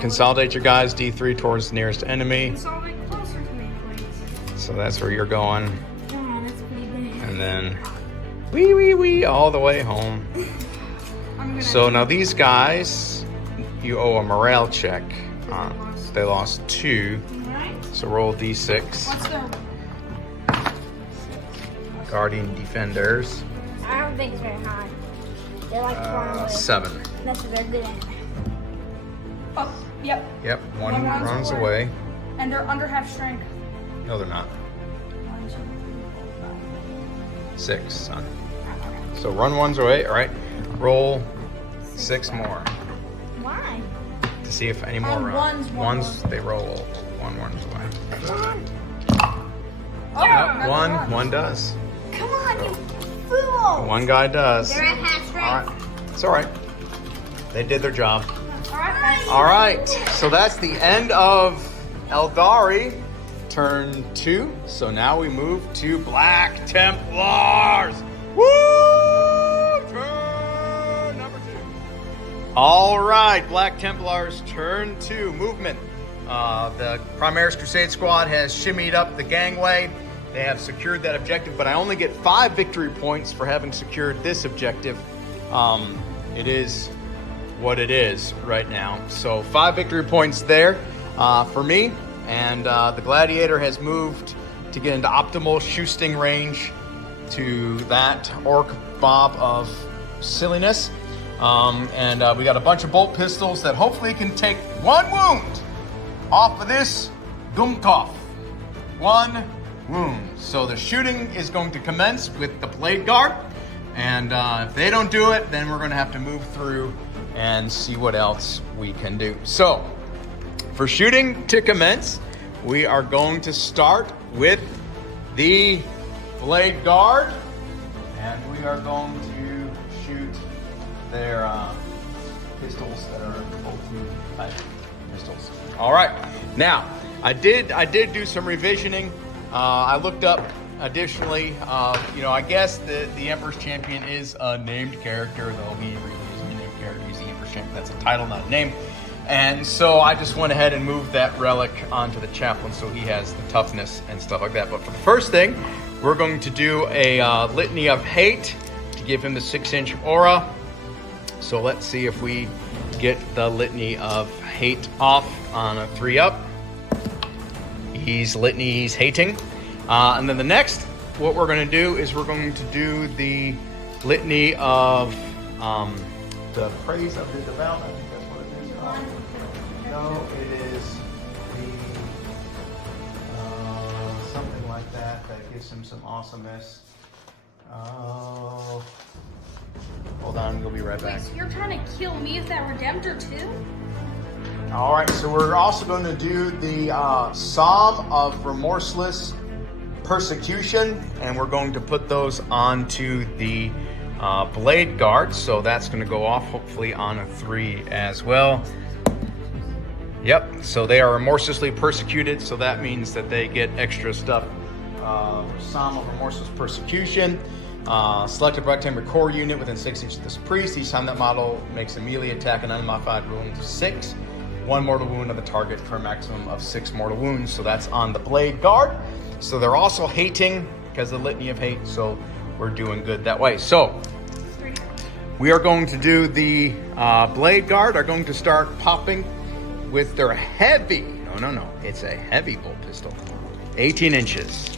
consolidate your guys D3 towards the nearest enemy. Consolidate closer to me, please. So that's where you're going. Oh, that's pretty big. And then wee all the way home. I'm gonna So now these guys, you owe a morale check. They lost 2. Alright. So roll D6. What's their... Guardian Defenders. I don't think it's very high. They're like far away. 7. That's what they're good at. Oh, yep. Yep, one One runs runs away. away. And they're under half strength. No, they're not. 1, 2, 3, 4, 5. 6, son. Okay. So run 1's away. All right. Roll 6 more Why? to see if any more And run. ones, one Ones, they roll. 1 runs away. Come on. Oh, Yep, another one does. Come on, you fool. One guy does. They're at half strength. All right. It's all right. They did their job. Alright, nice. All right. So that's the end of Eldari, turn 2. So now we move to Black Templars. Woo! Turn number 2. All right, Black Templars, turn 2. Movement. The Primaris Crusade Squad has shimmied up the gangway. They have secured that objective, but I only get 5 victory points for having secured this objective. It is what it is right now. So 5 victory points there for me. And the Gladiator has moved to get into optimal shooting range to that Orc Bob of silliness. And we got a bunch of bolt pistols that hopefully can take 1 wound off of this Gumkov. 1 wound. So the shooting is going to commence with the Blade Guard. And if they don't do it, then we're going to have to move through and see what else we can do. So for shooting to commence, we are going to start with the Blade Guard. And we are going to shoot their pistols that are bolt-through type pistols. All right. Now, I did do some revisioning. I looked up additionally, I guess the Emperor's Champion is a named character. They'll be reusing a named character. He's the Emperor's Champion. That's a title, not a name. And so I just went ahead and moved that relic onto the Chaplain so he has the toughness and stuff like that. But for the first thing, we're going to do a Litany of Hate to give him the 6-inch aura. So let's see if we get the Litany of Hate off on a 3-up. He's hating. And then the next, what we're going to do is we're going to do the litany of the praise of the devout. I think that's what it is called. No, it is the something like that gives him some awesomeness. Oh, hold on, we'll be right back. Wait, so you're trying to kill me with that Redemptor too? All right, so we're also going to do the Psalm of Remorseless Persecution, and we're going to put those onto the Blade Guard. So that's going to go off hopefully on a 3 as well. Yep, so they are remorselessly persecuted, so that means that they get extra stuff. Psalm of Remorseless Persecution. Select a rectangular core unit within 6 inches of this priest. Each time that model makes a melee attack, an unmodified wound of 6. 1 mortal wound on the target for a maximum of 6 mortal wounds. So that's on the Blade Guard. So they're also hating because of the litany of hate. So we're doing good that way. So we are going to do the Blade Guard are going to start popping with their heavy. No. It's a heavy bolt pistol. 18 inches.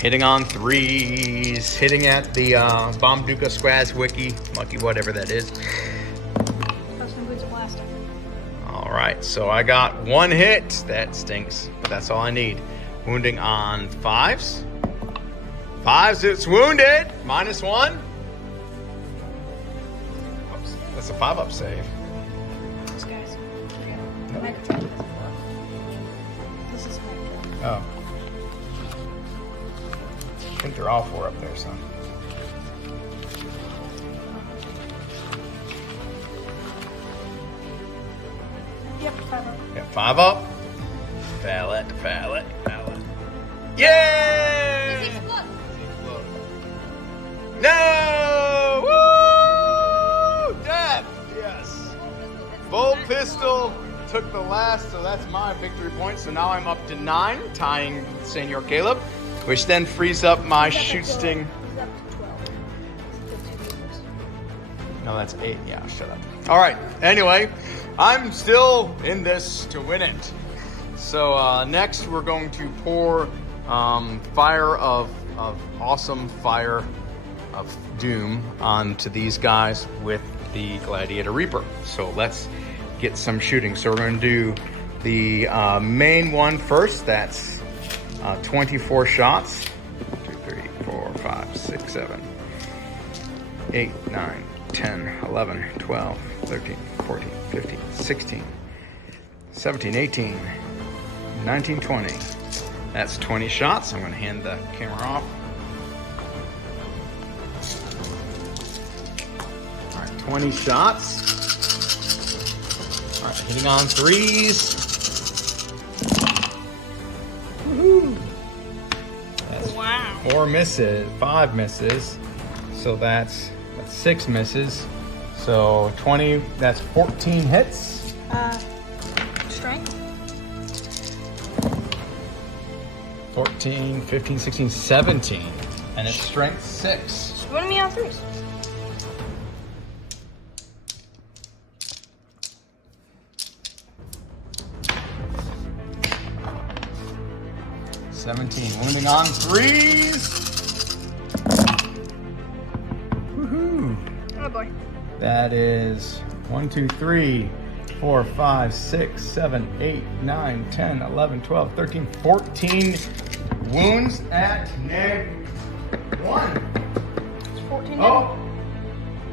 Hitting on 3s. Hitting at the Bomduca Squaz Wiki. Monkey, whatever that is. All right, so I got 1 hit. That stinks, but that's all I need. Wounding on 5s. 5s, it's wounded. -1. Oops, that's a 5-up save. These guys. No. This is Oh. I think they're all 4 up there, son. Yep, 5-up. Yeah, 5 up. Pallet. Yay! No! Woo! Death! Yes. Bolt pistol took the last, so that's my victory point. So now I'm up to 9, tying Senor Caleb, which then frees up my shoot sting. He's up to 12. No, that's 8. Yeah, shut up. All right. Anyway, I'm still in this to win it. So next we're going to pour fire of awesome fire of doom onto these guys with the Gladiator Reaper. So let's get some shooting. So we're going to do the main one first. That's 24 shots. 2, 3, 4, 5, 6, 7, 8, 9, 10, 11, 12, 13, 14, 15, 16, 17, 18, 19, 20. That's 20 shots. I'm going to hand the camera off. All right, 20 shots. All right, hitting on 3s. Woohoo! That's Wow. 4 misses, 5 misses. So that's 6 misses. So 20, that's 14 hits. Strength. 14, 15, 16, 17. And it's strength 6. Swing me on 3s. Wounding on 3s. Woohoo! Oh boy. That is 1, 2, 3, 4, 5, 6, 7, 8, 9, 10, 11, 12, 13, 14 wounds at -1. It's 14 Oh!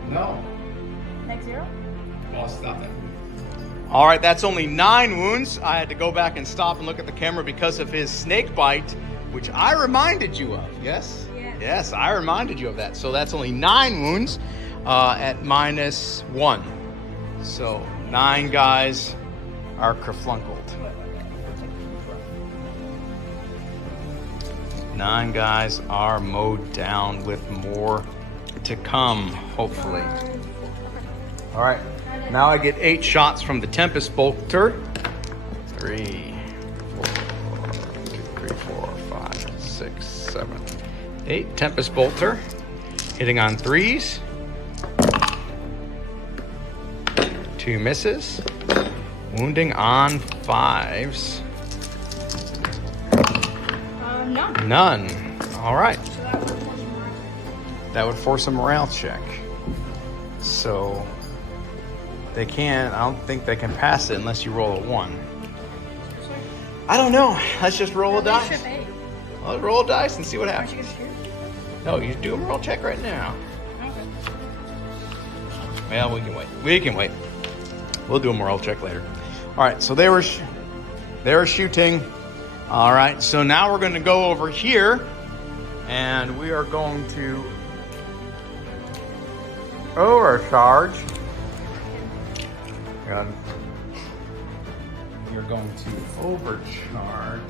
No. Next 0. Oh, stop that. All right, that's only 9 wounds. I had to go back and stop and look at the camera because of his snake bite, which I reminded you of, yes? Yes, I reminded you of that. So that's only 9 wounds at -1. So 9 guys are kerflunkled. 9 guys are mowed down with more to come, hopefully. All right, now I get 8 shots from the Tempest Bolter. 3, 4, 2, 3, 4, 5, 6, 7, 8. Tempest Bolter. Hitting on 3s. 2 misses. Wounding on 5s. None. None. All right. So that was 14 more. that would force a morale check. So they can't, I don't think they can pass it unless you roll a 1. I don't know. Let's just roll a dice. Let's roll a dice and see what happens. No, you do a roll check right now. Okay. Well, we can wait. We can wait. We'll do a morale check later. All right, so they were shooting. All right, so now we're going to go over here, and we are going to overcharge. And you're going to overcharge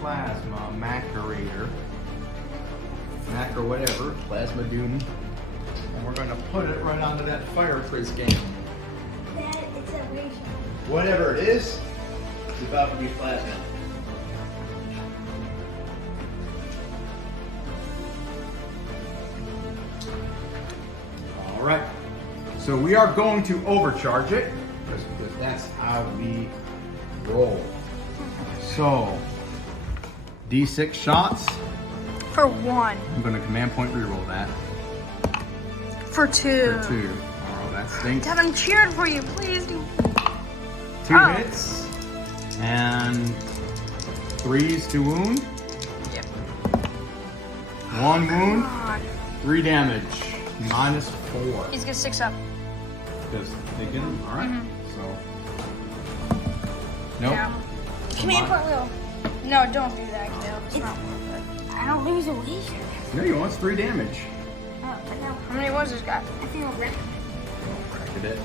plasma macerator, mac or whatever, plasma doom, and we're going to put it right onto that fire freeze game. That it's a ratio. Whatever it is, it's about to be plasma. All right, so we are going to overcharge it because that's how we roll. So, D6 shots. For 1. I'm going to command point reroll that. For 2. For 2. Oh, that stinks. Dad, I'm cheering for you. Please do. 2 hits and 3s to wound. Yep. 1 wound, God. 3 damage, -4. He's gonna 6 up. Does they get him? All right. So, nope. Yeah. Command point wheel. No, don't do that, Kale. It's not worth it. I don't lose a wager. No, you want 3 damage. Oh, but no. How many was this guy? I think I'll wreck. Corrected it.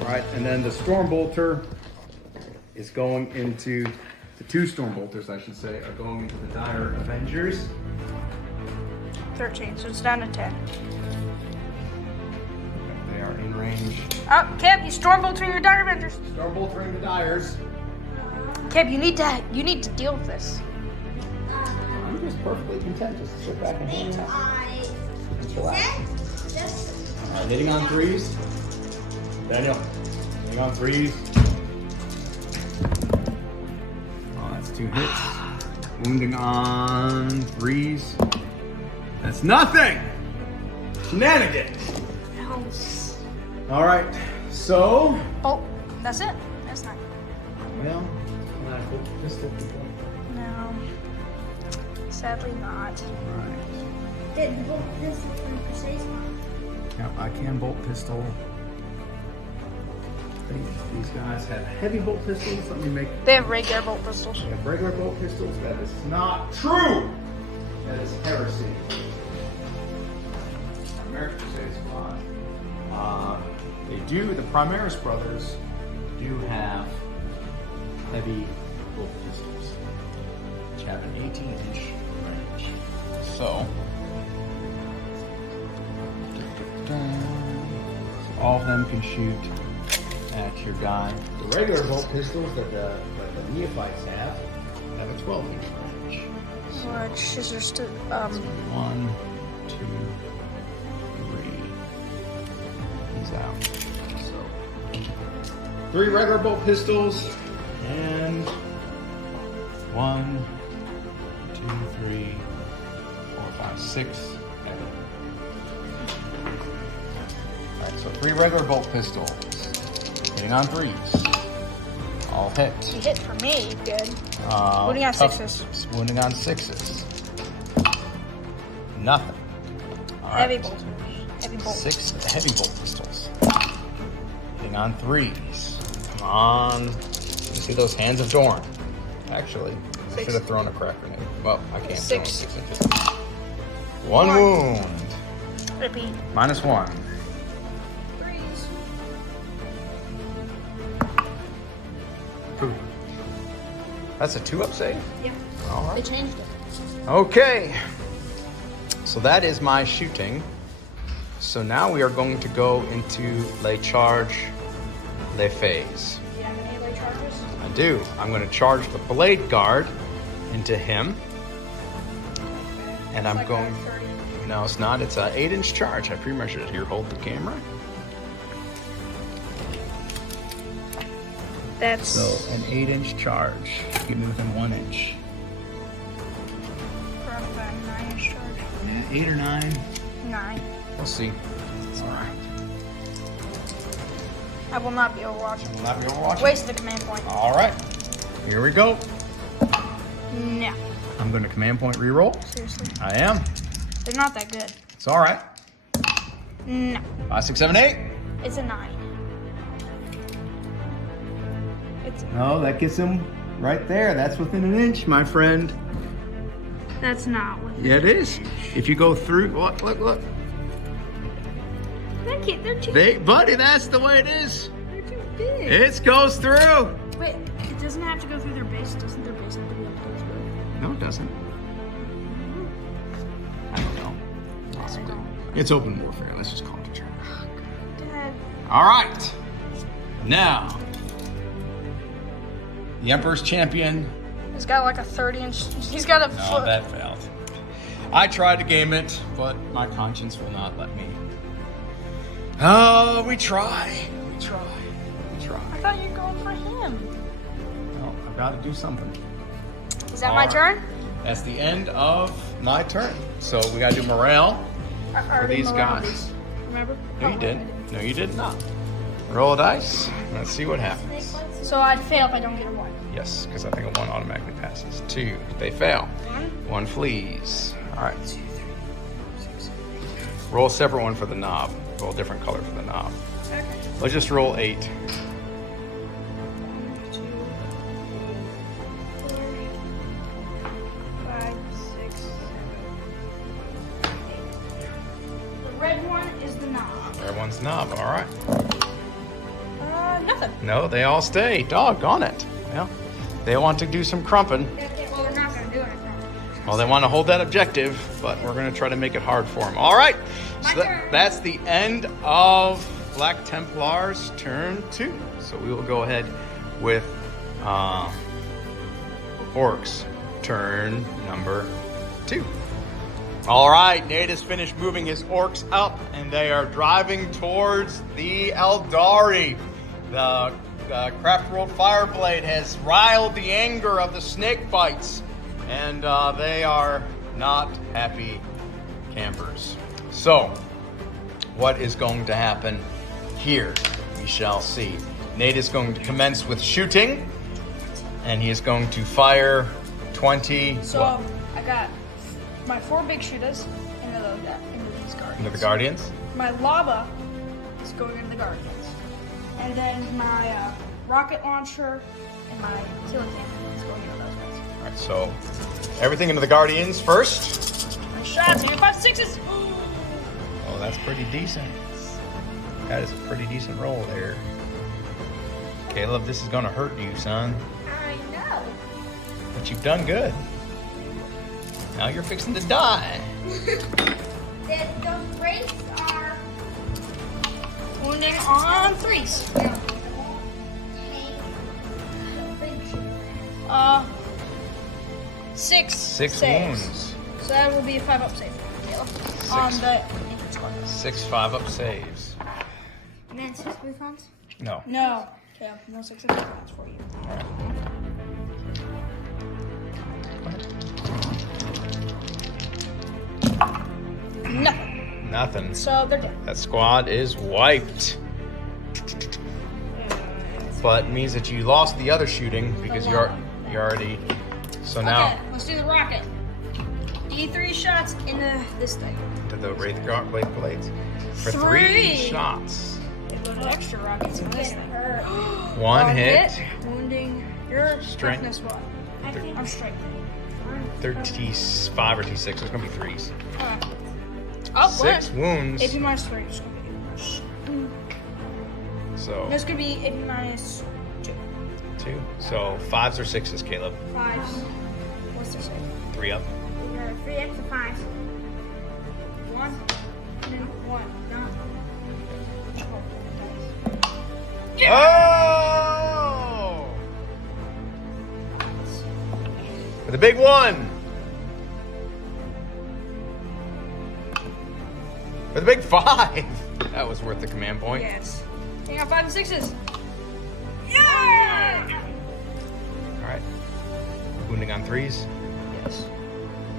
All right, and then the storm bolter is going into the 2 storm bolters, I should say, are going into the dire Avengers. 13, so it's down to 10. They are in range. Oh, Kev, you storm boltering your Dire Avengers. Storm boltering the Dyers. Kev, you need to deal with this. I'm just perfectly content just to sit back and hang out. And chill out. All right, hitting on 3s. Daniel, hitting on 3s. Oh, that's 2 hits. Wounding on 3s. That's nothing! Shenanigans! All right, so... Oh, that's it? That's not. Well, can I hold the pistol people? No. Sadly not. All right. Did bolt this from precise? Now, I can bolt pistol. I think these guys have heavy bolt pistols. Let me make... They have regular bolt pistols. They have regular bolt pistols. That is not true! That is heresy. American Crusade Squad. They do, the Primaris brothers do have heavy bolt pistols, which have an 18-inch range. So, all of them can shoot at your guy. The regular bolt pistols that the neophytes have a 12-inch range. Which is just 1, 2, 3. He's out. So 3 regular bolt pistols and 1, 2, 3, 4, 5, 6. Alright, so 3 regular bolt pistols. Hitting on 3s. All hit. you hit for me, good. Wounding on 6s. Wounding on 6s. Nothing. All Heavy right. bolters. Heavy bolt. 6 heavy bolt pistols. Hitting on 3s. Come on. You see those hands of Dorn? Actually, I 6. should have thrown a crack grenade. Well, I can't. 6. 6 inches. 1 wound. Repeat. -1. 3s. Ooh. That's a 2-up save? Yep. All They right. changed it. Okay. So that is my shooting. So now we are going to go into Les Charge, Les Phase. Do you have any lay charges? I do. I'm going to charge the Blade Guard into him. And I'm Like going... 30. No, it's not. It's an 8-inch charge. I pre-measured it. Here, hold the camera. That's So an 8-inch charge. Get me within 1 inch. from about 9-inch charge. 8 or 9? 9. We'll see. It's 9. I will not be overwatching. Will not be overwatching. Waste the command point. All right. Here we go. No. I'm going to command point reroll. Seriously. I am. They're not that good. It's all right. No. 5, 6, 7, 8. It's a 9. It's No, that gets him right there. That's within an inch, my friend. That's not what. Yeah, it is. If you go through, look. They're too. Buddy, that's the way it is. They're too big. It goes through. Wait, it doesn't have to go through their base. Doesn't their base have to be up to its roof? No, it doesn't. I don't know. Possibly. It's open warfare. Let's just call it a turn. Dad. All right. Now, the Emperor's champion. He's got like a 30-inch. He's got a No, foot. that failed. I tried to game it, but my conscience will not let me. Oh, we try. I thought you were going for him. Well, I've got to do something. Is that All my right. turn? That's the end of my turn. So we got to do morale. I already these morale guys. these. Remember? No, you Oh, didn't. No, you did not. Roll a dice. Let's see what happens. So I'd fail if I don't get a 1. Yes, because I think a 1 automatically passes. 2, they fail. 1 flees. All right. 2, 3, 4, 6, 7, 8. Roll a separate one for the knob. Roll a different color for the knob. Okay. Let's just roll 8. 1, 2, 3, 4, 5, 6, 7, 8. The red one is the knob. Everyone's knob. All right. Nothing. No, they all stay. Doggone it. Well, they want to do some crumping. Well, they're not going to do anything. Well, they want to hold that objective, but we're going to try to make it hard for them. All right. So that's the end of Black Templar's turn 2. So we will go ahead with Orks turn number 2. All right, Nate has finished moving his Orks up, and they are driving towards the Eldari. The Craftworld Fireblade has riled the anger of the snake bites, and they are not happy campers. So, what is going to happen here? We shall see. Nate is going to commence with shooting, and he is going to fire 20. So I got my 4 big shooters into these guardians. Into the Guardians. My lava is going into the guardians. And then my rocket launcher and my killer cannon is going into those guys. All right, so everything into the Guardians first. My shots, I got 5 6s. Oh, that's pretty decent. That is a pretty decent roll there. Caleb, this is gonna hurt you, son. I know. But you've done good. Now you're fixing to die. Those rates are. Wounding on 3s. No, they won't take the big shit. 6. 6 saves. wounds. So that will be a 5-up save. On the infant squad. 6 5-up saves. And then 6 refunds? No. No. Yeah, no 6 infants for you. All right. Nothing. Nothing. So they're dead. That squad is wiped. But it means that you lost the other shooting because you're already. So now Okay, let's do the rocket. D3 shots into this thing. to the Wraith Blade blades for 3 3 shots. A little extra rockets in this thing. 1 hit. Wounding. Your Strength. strengthness what? I think I'm strength. 35 or T6. It's gonna be 3s. Okay. Oh, 6 what? wounds. AP minus 3. It's gonna be. So This could be AP minus 2. 2. So 5s or 6s, Caleb. 5s. What's this say? 3 up. we got 3 extra 5s. 1. And then 1. No. Oh! For the big one. For the big 5. That was worth the command point. Yes. I got 5 and 6s. Yeah! All right. Wounding on 3s. Yes.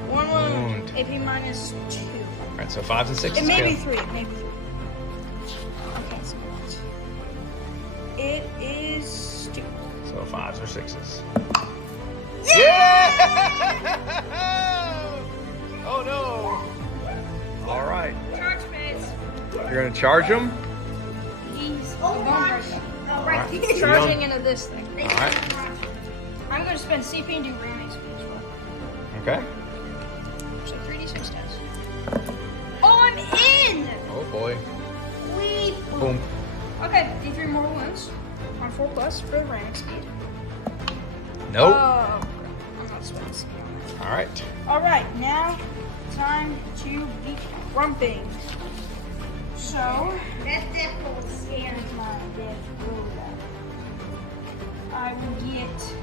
1 wound. Wound. AP minus 2. All right, so 5s and 6s. It may be Caleb. 3. It may be 3. Okay, so it is 2. So 5s or 6s. Yeah! Oh no! All right. Charge phase. You're gonna charge him. He's Right. He's charging into this thing. All right. I'm going to spend CP and do ram XP as well. Okay. So 3d6 stats. Oh, I'm in! Oh boy. Wee. Boom. Okay, D3 more wounds. On 4 plus for the ram speed. Nope. Oh, I'm not spending CP on that. All right. Alright, now time to be crumping. So, That definitely scares my death ruler. I will get.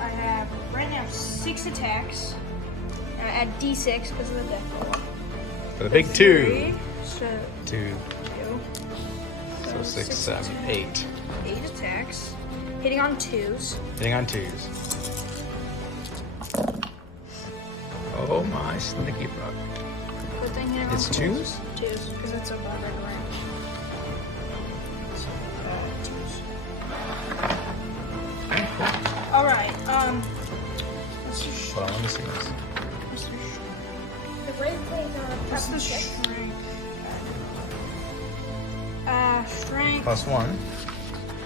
I have right now 6 attacks. I add d6 because of the death roll. For the big 2. 3, so 2. 2. So 6, 7, 8. 8 attacks. Hitting on 2s. Hitting on 2s. Oh my snicky buck. Good thing hitting It's on 2s? 2s, because it's above red range. So, 2s. Alright, let's just. Hold on, let me see this. The red plays are a What's the plus 6. strength? Strength. Plus 1.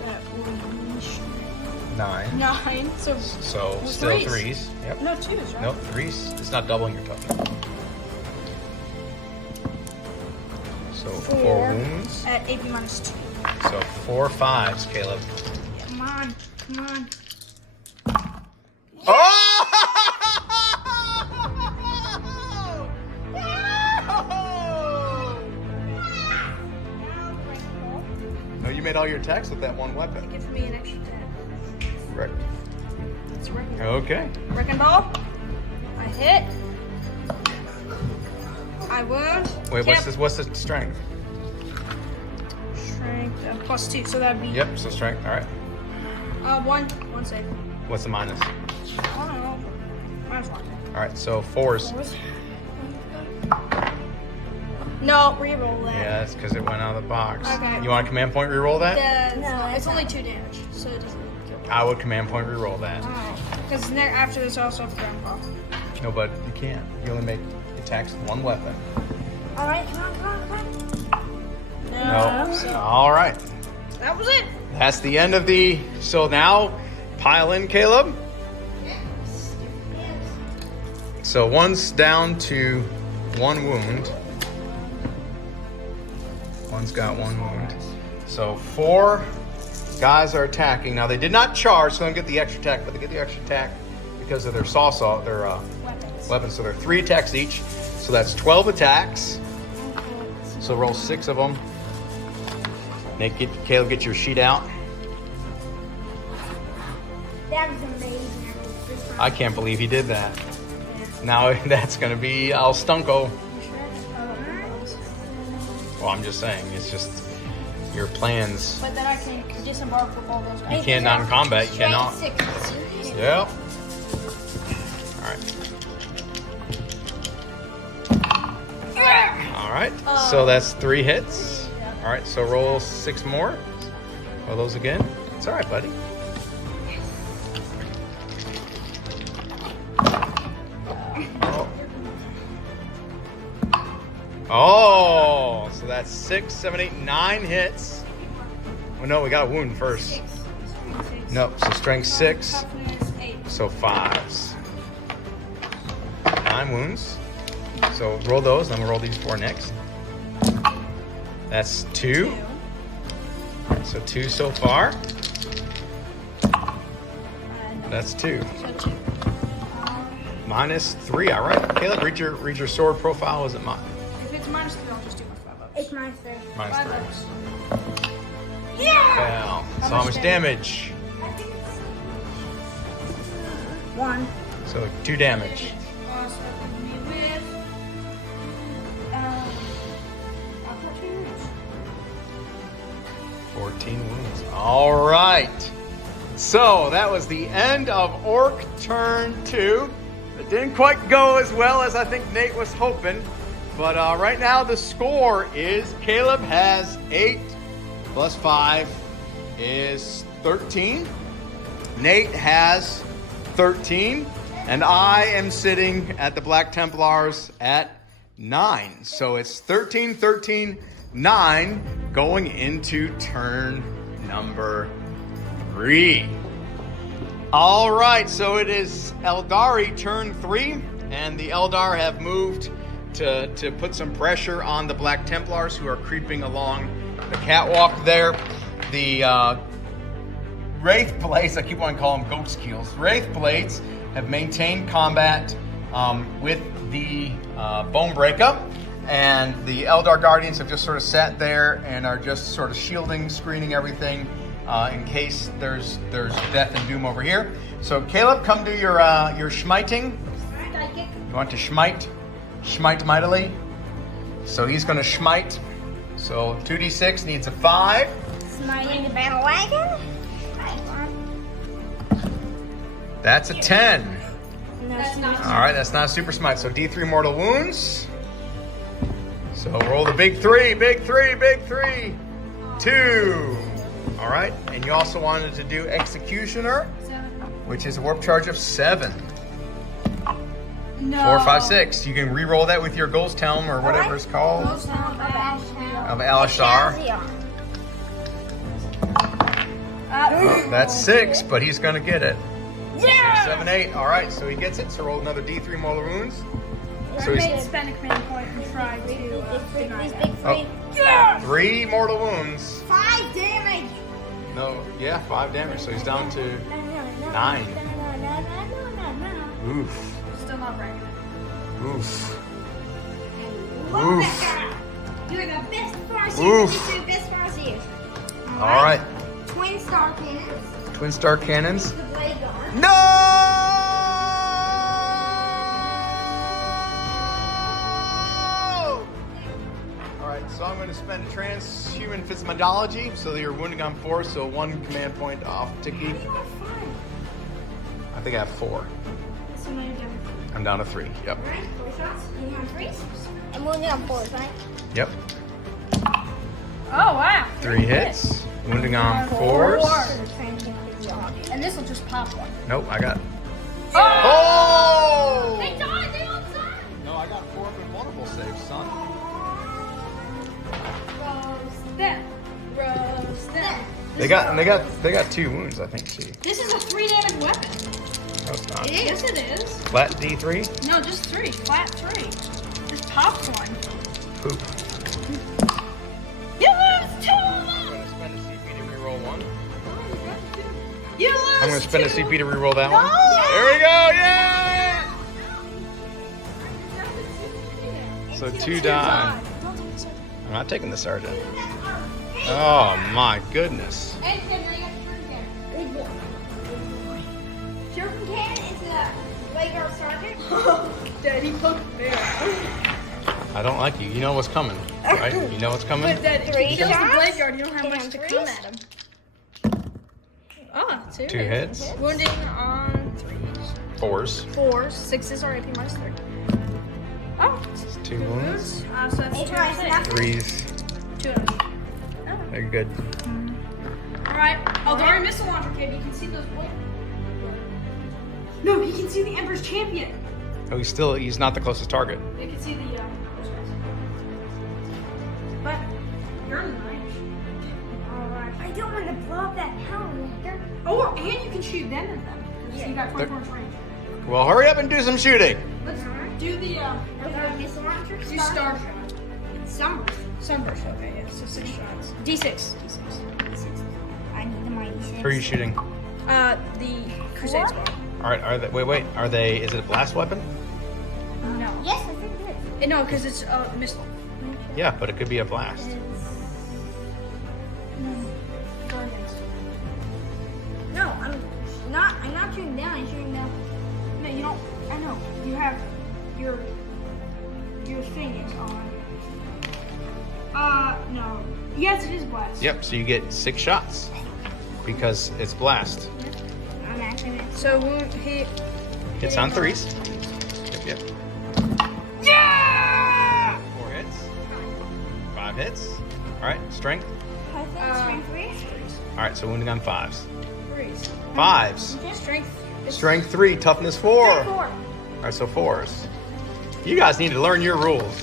That will be strength. 9. 9. So So Well, still threes. 3s. Yep. no 2s, right? Nope, 3s. It's not doubling your toughness. So 4 4. wounds. At AP minus 2. So 4 5s, Caleb. Yeah, come on, come on. Oh! No, you made all your attacks with that one weapon. Give me an extra 10. Right. It's a wrecking ball. Okay. Wrecking ball. I hit. I wound. Wait, Yep. what's the strength? Strength plus 2, so that'd be Yep, so strength. All right. 1 save. What's the minus? I don't know. Minus 1. All right, so 4s. No, reroll that. Yeah, that's because it went out of the box. Okay. You want a command point reroll that? No, It's only 2 damage, so it doesn't kill me. I would command point reroll that. Because after this, I also have grandpa. No, but you can't. You only make attacks with one weapon. Alright, come on, come on, come on. No. So All right. that was it. That's the end of the. So now, pile in, Caleb. Yes. So one's down to 1 wound. One's got 1 wound. So 4 guys are attacking. Now they did not charge, so they don't get the extra attack, but they get the extra attack because of their their weapons. So they're 3 attacks each. So that's 12 attacks. So roll 6 of them. Caleb, get your sheet out. That was amazing. I can't believe he did that. Now that's going to be Al Stunko. Well, I'm just saying, it's just your plans. But then I can disembark with all those You guys. can't non-combat, you cannot. Yep. All right. So that's 3 hits. All right, so roll 6 more. Roll those again. It's all right, buddy. Oh, so that's 6, 7, 8, 9 hits. Oh no, we got a wound first. Nope, so strength 6, Toughness 8. so 5s. 9 wounds. So roll those, then we'll roll these 4 next. That's 2. So 2 so far. That's 2. So 2. Minus 3, all right. Caleb, read your sword profile. Is it mine? If it's minus 3, I'll just do my 5 ups. It's my third. Minus 5 3. ups. Well, so how much damage? I think it's 1. So 2 damage. So that would be with 14 wounds. 14 wounds. All right. So that was the end of Orc turn 2. It didn't quite go as well as I think Nate was hoping. But right now the score is Caleb has 8 plus 5 is 13. Nate has 13. And I am sitting at the Black Templars at 9. So it's 13, 13, 9 going into turn number 3. All right, so it is Eldari turn 3, and the Eldar have moved to put some pressure on the Black Templars who are creeping along the catwalk there. The Wraith Blades, I keep wanting to call them ghost keels. Wraith Blades have maintained combat with the Bone Breakup, and the Eldar Guardians have just sort of sat there and are just sort of shielding, screening everything in case there's death and doom over here. So Caleb, come do your schmiting. You want to schmite mightily. So he's going to schmite. So 2d6 needs a 5. Smiting the battle wagon. That's a 10. No, All right, that's not a super smite. So D3 mortal wounds. So roll the big 3, big 3, big 3. 2. All right, and you also wanted to do Executioner, which is a warp charge of 7. No. 4, 5, 6. You can re-roll that with your Ghost Helm or whatever it's called. Ghost Helm Of Alishar. Oh, that's 6, but he's gonna get it. Yeah! 7, 8. All right, so he gets it. So roll another D3 mortal wounds. So I he's may spend a command point and try to deny These that. big 3. Yeah! 3 mortal wounds. 5 damage. No, yeah, 5 damage. So he's down to No, 9. No. Oof. Still not breaking it. Oof. Love Oof. that guy. You're the best Farseer. Oof. You're the best Farseer. All right. Twin star cannons. Twin Star Cannons. The blade guard. No! All right, so I'm going to spend transhuman physiology so that you're wounding on 4, so 1 command point off Tiki. You are fine. I think I have 4. So now you're down. I'm down to 3. Yep. Alright, 4 shots. You have 3. And wounding on 4, right? Yep. Oh, wow. 3 hits. Wounding on 4s. And this will just pop one. Nope, I got. Oh! Oh! They died! They all died! No, I got 4 up in vulnerable saves, son. Roast them. Roast them. They got 2 wounds, I think, too. This is a 3 damage weapon. No, it's not. Yes, it is. Flat D3? No, just 3. Flat 3. Just pops one. Poop. You lose 2 of I'm them! gonna spend a CP to reroll 1. You lose I'm gonna spend a 2. CP to reroll that one. No! There we go, yay! So 2 die. I'm not taking the sergeant. Oh my goodness. And then I got Shuriken. Shuriken Cannon is a blade guard sergeant. Daddy, look there. I don't like you. You know what's coming, right? You know what's coming? But Daddy, if 3 he goes to shots? blade guard, you don't have Can much I to have come 3s? at him. Ah, 2. 2 hits. Wounding on 3s. 4s. 4s. 6s are AP minus 3. Oh. 2 wounds. So that's 2 H-minus 3s. 2 They're good. Alright. Eldari missile launcher kid. You can see those blades. No, he can see the Emperor's champion. Oh, he's not the closest target. You can see the but you're in the range. Alright. I don't want to blow up that Hellraiser. Oh, and you can shoot them in them. So you got 24 inch range. Well, hurry up and do some shooting. Let's do the Missile launcher. do star shot. Sunburst, okay, yeah. So 6 shots. D6. I need the mighty 6. Who are you shooting? The Crusade What? Squad. All right, is it a blast weapon? No. Yes, I think it is. No, because it's a missile. Yeah, but it could be a blast. No, I'm not shooting down. I'm shooting down. No, you don't. I know. You have your thing is on. No. Yes, it is blast. Yep, so you get 6 shots because it's blast. I'm actually. So wound hit. Hits on 3s. Yep. Yeah! 4 hits. 5 hits. All right, strength. I think strength 3. All right, so wounding on 5s. 3s. 5s. Strength. Strength 3, toughness 4. 4. All right, so 4s. You guys need to learn your rules.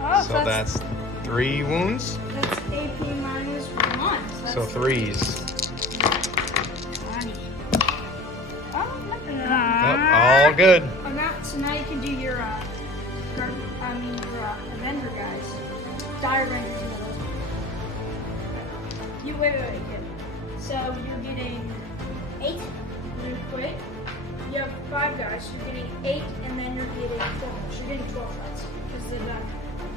Oh, So that's 3 wounds. That's AP minus 1. So 3s. Oh, nothing. Yep, all good. Oh, so now you can do your, your Avenger guys. Dire Rangers and those. You wait. So you're getting 8. you quit. You have 5 guys. So you're getting 8, and then you're getting 12. You're getting 12 shots because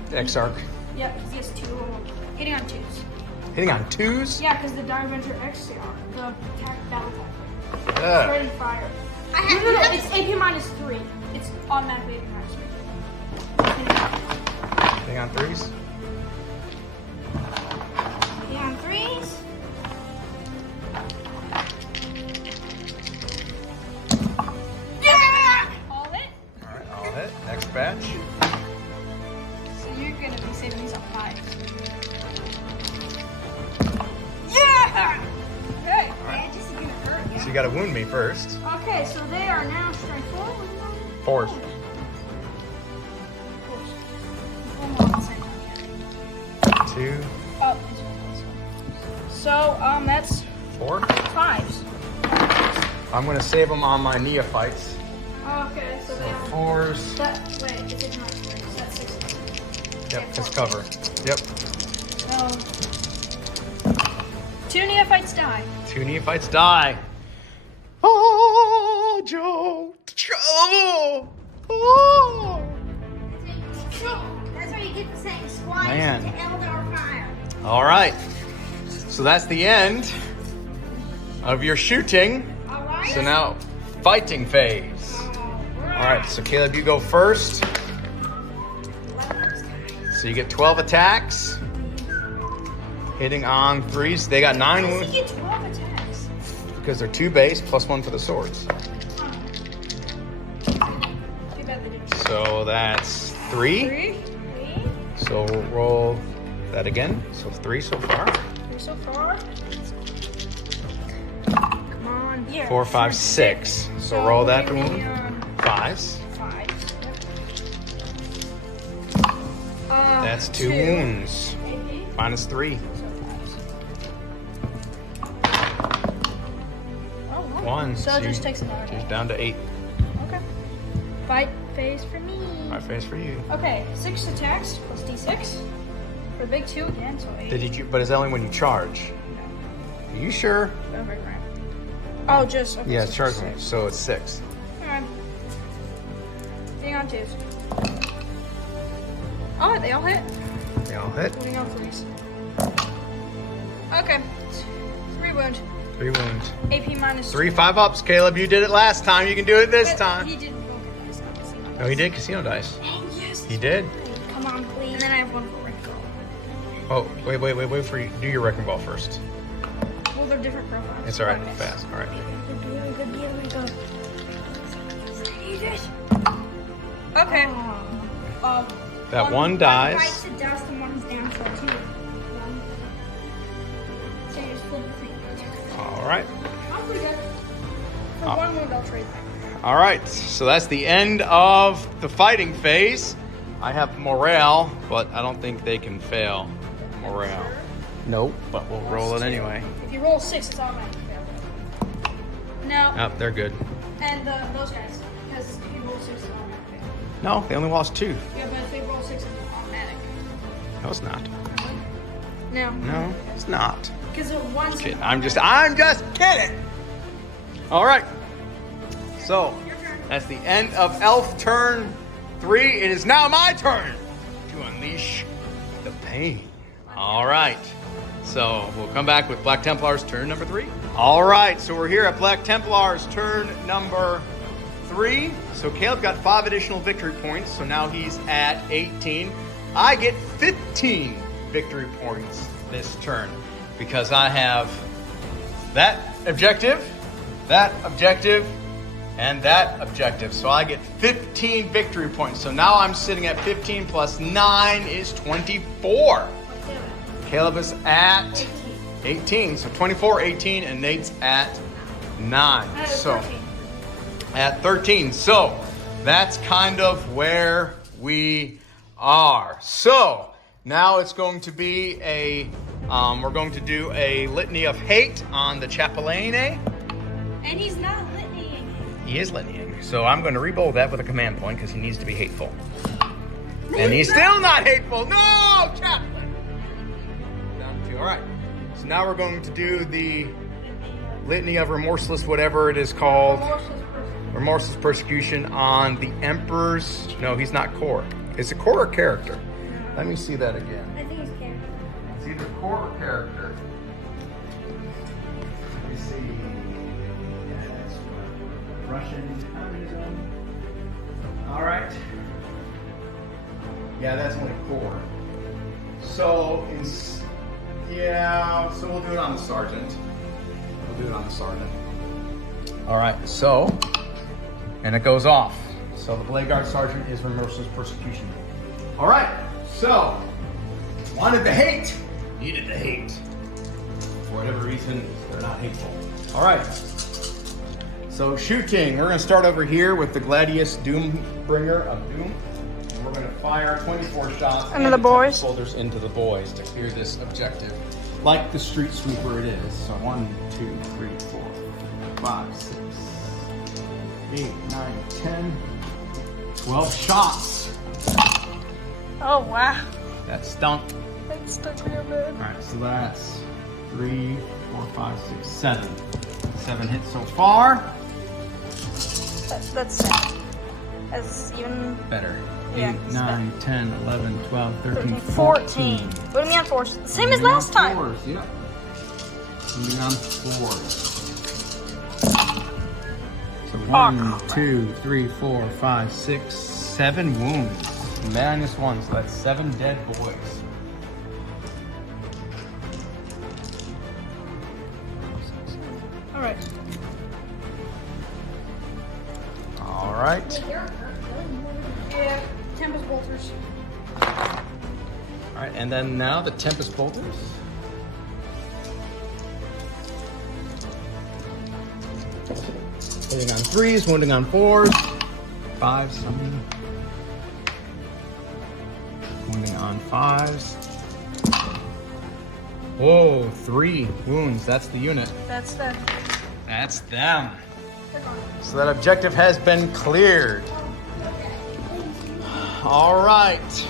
the X-Arc. Yep, because he has 2 hitting on 2s. Hitting on 2s? Yeah, because the Dire Avenger XCR, the battle tactic. Yeah. Spreading fire. No, it's AP minus 3. It's automatically AP minus 3. Hitting on 3s? Yeah, on 3s. Yeah! All it? All right, all hit. Next batch. So you're going to be saving these on 5s. Yeah! Okay. Yeah, this is gonna hurt. So you gotta wound me first. Okay, so they are now strength 4s. 4. Almost at the same time, 2, yeah. Oh, this one. So, that's 4. 5s. I'm gonna save them on my neophytes. Okay, so they are. 4s. Wait, it's a minus 3, so that's 6. Yep, just cover. Yep. So, 2 neophytes die. 2 neophytes die. Oh, Joe. Joe. Oh. That's where you get the saying squad Man. to Eldar fire. All right. So that's the end of your shooting. Alright? So now, fighting phase. All right, so Caleb, you go first. So you get 12 attacks. Hitting on 3s. They got 9 You wounds get 12 attacks. because they're 2 base plus 1 for the swords. Too bad they didn't. So that's 3. 3? So we'll roll that again. So 3 so far. 3 so far. Come on. Yeah. 4, 5, 6. So roll that wound. 5s. 5. That's 2 wounds. Minus 3. Oh, 1. So it just takes another She's day. down to 8. Okay. Fight phase for me. My face for you. Okay, 6 attacks plus d6. For the big 2 again, so 8. Did you? But it's only when you charge. No. Are you sure? Okay, right. Oh, just. Okay, Yeah, so it's charging. 6. So it's 6. Alright. Hitting on 2s. Oh, they all hit. They all hit. Hitting on 3s. Okay. 3 wound. 3 wounds. AP minus 3 5-ups. Caleb, you did it last time. You can do it this But time. He didn't roll the dice, obviously. No, he did casino dice. Oh, yes. He did. Come on, please. And then I have 1 for wrecking ball. Oh, wait for you. Do your wrecking ball first. Well, they're different profiles. It's all right. Okay. Fast. All right. Okay. That one dies. Bites the dust and one's down for 2. So you just flip it for All right. I'm pretty good. For 1 wound, I'll trade back. All right. So that's the end of the fighting phase. I have morale, but I don't think they can fail morale. Nope. But we'll roll it anyway. If you roll 6, it's automatic. No. Oh, they're good. And those guys. Because if you roll 6, it's automatic. No, they only lost 2. Yeah, but if they roll 6, it's automatic. No, it's not. No. No, it's not. Because one's. Kidding. I'm just kidding. All right. So that's the end of Elf turn 3. It is now my turn to unleash the pain. All right. So we'll come back with Black Templars turn number 3. All right. So we're here at Black Templars turn number 3. So Caleb got 5 additional victory points. So now he's at 18. I get 15 victory points this turn because I have that objective, and that objective. So I get 15 victory points. So now I'm sitting at 15 plus 9 is 24. Caleb is at 18. So 24, 18, and Nate's at 9. So at 13. So that's kind of where we are. So now it's going to be a, we're going to do a litany of hate on the Chapelaine. And he's not litanying. He is litanying. So I'm going to rebold that with a command point because he needs to be hateful. And he's still not hateful. No, Chaplain. Down to 2. All right. So now we're going to do the litany of remorseless, whatever it is called. Remorseless persecution on the Emperor's. No, he's not core. Is it core or character? Let me see that again. I think he's character. It's either core or character. Let me see. Yeah, that's what Russian communism. All right. Yeah, that's only core. So, so we'll do it on the sergeant. All right, so, and it goes off. So the Blade Guard Sergeant is remorseless persecution. All right, so, wanted to hate, needed to hate. For whatever reason, they're not hateful. All right, so shooting. We're gonna start over here with the Gladius Doombringer of Doom. And we're gonna fire 24 shots Into the boys. Folders into the boys to clear this objective. Like the street sweeper it is. So 1, 2, 3, 4, 5, 6, 8, 9, 10, 12 shots. Oh, wow. That stunk. That stuck real bad. All right, so that's 3, 4, 5, 6, 7. 7 hits so far. That's even Better. Yeah, 8, 9, 10, 11, 12, 13, 14. What do you mean on 4? Same as last time. 4s, yep. Moving on 4s. So 1, 2, 3, 4, 5, 6, 7 wounds. -1, so that's 7 dead boys. All right. All right. Yeah, Tempest Bolters. All right, and then now the Tempest Bolters. Hitting on 3s, wounding on 4s, 5s, wounding on 5s. Whoa, 3 wounds. That's the unit. That's the. That's them. So that objective has been cleared. All right. It's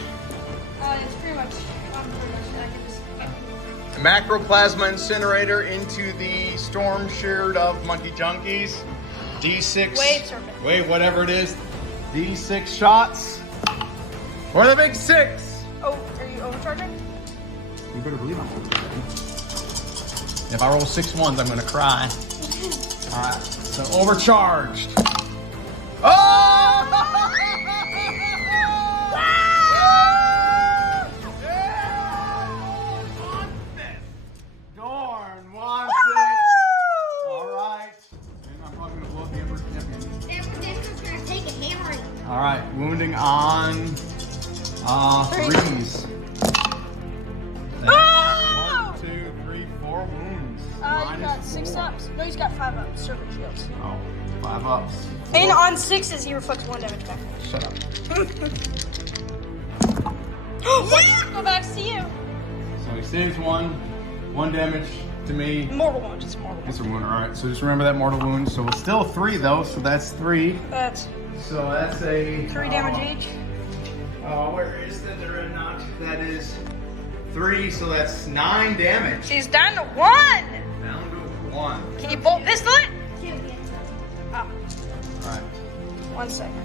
pretty much. I can just. Macroplasma incinerator into the storm shield of monkey junkies. D6. Wave serpent. Wait, whatever it is. D6 shots. For the big 6. Oh, are you overcharging? You better believe I'm overcharging. If I roll 6 1s, I'm gonna cry. All right. So overcharged. Oh! Dorn wants it. All right. And I'm probably gonna blow up the Emperor's champion. Emperor's gonna take a hammering. All right, wounding on 3s. Oh! 1, 2, 3, 4 wounds. You got 6 -4. ups. No, he's got 5 ups. Serpent shields. Oh, 5 ups. And on 6s, he reflects 1 damage back. Shut up. Go back to you. So he saves 1 damage to me. Mortal wound, just mortal wound. It's a wound, all right. So just remember that mortal wound. So it's still 3 though, so that's 3. That's So that's a 3 damage each. Where is the dreadnought? That is 3, so that's 9 damage. She's down to 1. Down to 1. Can you bolt pistol it? Oh, All right. 1 second.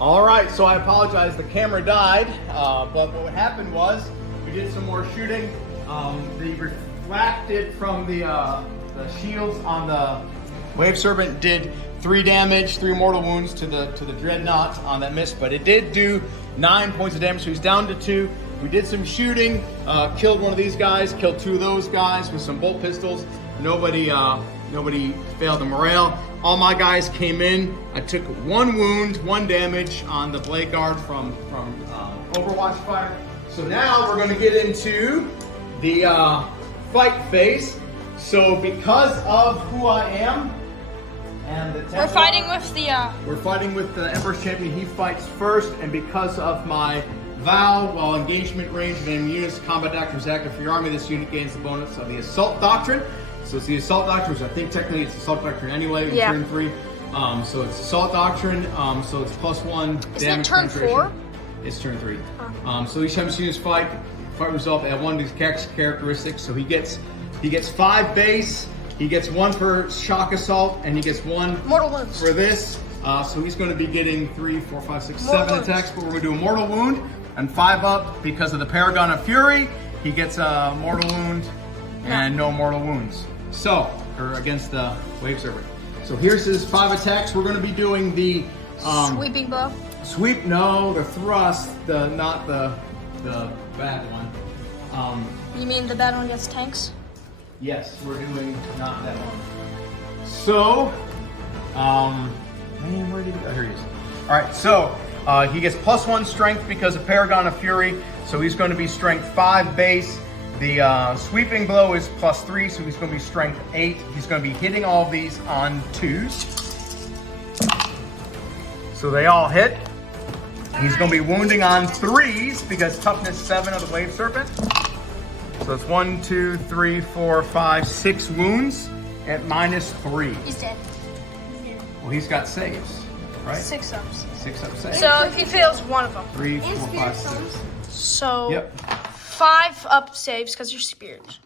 All right, so I apologize. The camera died, but what happened was we did some more shooting. The refracted from the shields on the Wave Serpent did 3 damage, 3 mortal wounds to the Dreadnought on that miss, but it did do 9 points of damage, so he's down to 2. We did some shooting, killed one of these guys, killed 2 of those guys with some bolt pistols. Nobody Nobody failed the morale. All my guys came in. I took 1 wound, 1 damage on the blade guard from Overwatch fire. So now we're going to get into the fight phase. So because of who I am and the Templar, we're fighting with the Emperor's Champion. He fights first, and because of my vow, while engagement range of enemy units, combat doctrine is active for your army. This unit gains the bonus of the assault doctrine. So it's the assault doctrine, which I think technically it's assault doctrine anyway in turn 3. So it's assault doctrine. So it's +1 damage penetration. 4? It's turn 3. So each time students fight result, they have 1 of these characteristics. So he gets 5 base. He gets 1 for shock assault, and he gets 1 mortal wounds for this. So he's going to be getting 3, 4, 5, 6, 7 attacks. But we're going to do a mortal wound and 5 up because of the Paragon of Fury. He gets a mortal wound and no mortal wounds. So, or against the Wave Serpent. So here's his 5 attacks. We're going to be doing the sweeping blow. The thrust, not the bad one. You mean the bad one against tanks? Yes, we're doing not that one. So, man, where did he go? Here he is. All right, so he gets +1 strength because of Paragon of Fury. So he's going to be strength 5 base. The sweeping blow is +3, so he's going to be strength 8. He's going to be hitting all of these on 2s. So they all hit. He's going to be wounding on 3s because toughness 7 of the Wave Serpent. So it's 1, 2, 3, 4, 5, 6 wounds at -3. He's dead. Well, he's got saves, right? 6 ups. 6 up saves. So if he fails 1 of them. 3, 4, 5, 6. So Yep. 5 up saves because you're spirit.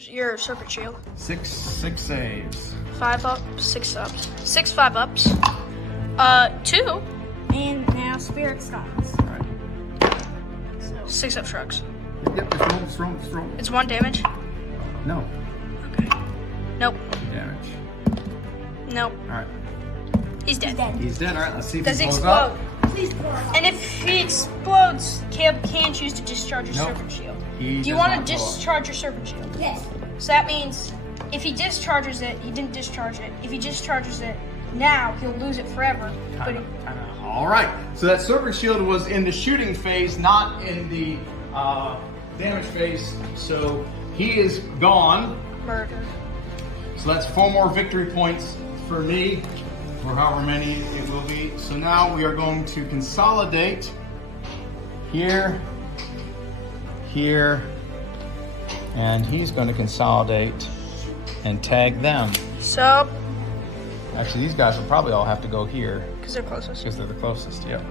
Your serpent shield. 6 saves. 5 up, 6 ups. 6 5 ups. 2. And now spirit stops. All right. 6 up shrugs. Yep, just roll. It's 1 damage. No. Okay. Nope. Damage. Nope. All right. He's dead. He's dead. All right, let's see if Does he he blows explode? up. Please pour out. And if he explodes, Caleb can choose to discharge your Nope. serpent shield. He Do you does want not to blow up. discharge your serpent shield? Yes. So that means if he discharges it, he didn't discharge it. If he discharges it now, he'll lose it forever. But he, All right. So that serpent shield was in the shooting phase, not in the damage phase. So he is gone. murder. So that's 4 more victory points for me, or however many it will be. So now we are going to consolidate here, here, and he's going to consolidate and tag them. So, Actually, these guys will probably all have to go here because they're closest. because they're the closest. Yep.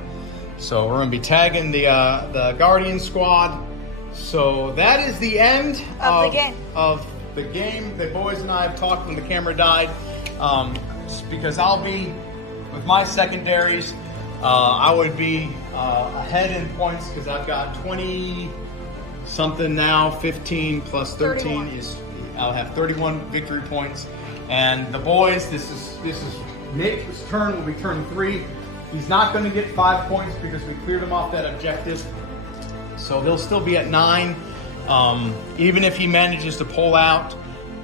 So we're going to be tagging the Guardian squad. So that is the end Of the game. Of the game. The boys and I have talked when the camera died, because I'll be with my secondaries. I would be ahead in points because I've got 20 something now. 15 plus 13 31. is I'll have 31 victory points. And the boys, this is Nick's turn. Will be turn 3. He's not going to get 5 points because we cleared him off that objective. So he'll still be at 9, even if he manages to pull out,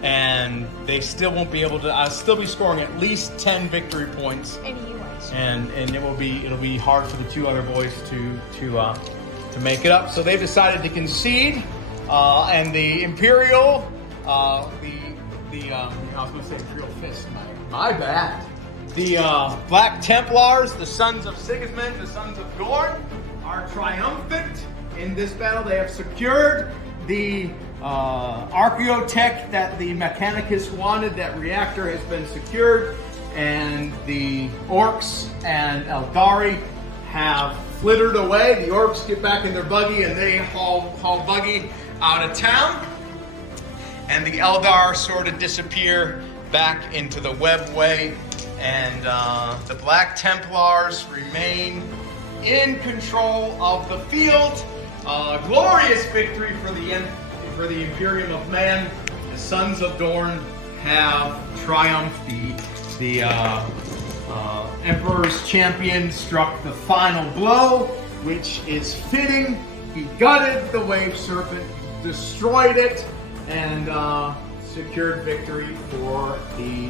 and they still won't be able to. I'll still be scoring at least 10 victory points, and it'll be hard for the 2 other boys to make it up. So they've decided to concede, and the Imperial, I was going to say Imperial Fist. My bad. The Black Templars, the Sons of Sigismund, the Sons of Dorn, are triumphant in this battle. They have secured the archeotech that the Mechanicus wanted. That reactor has been secured, and the Orks and Eldari have flittered away. The Orks get back in their buggy and they haul buggy out of town. And the Eldar sort of disappear back into the webway, and the Black Templars remain in control of the field. Glorious victory for the Imperium of Man. The Sons of Dorn have triumphed. The Emperor's champion struck the final blow, which is fitting. He gutted the Wave Serpent, destroyed it, and secured victory for the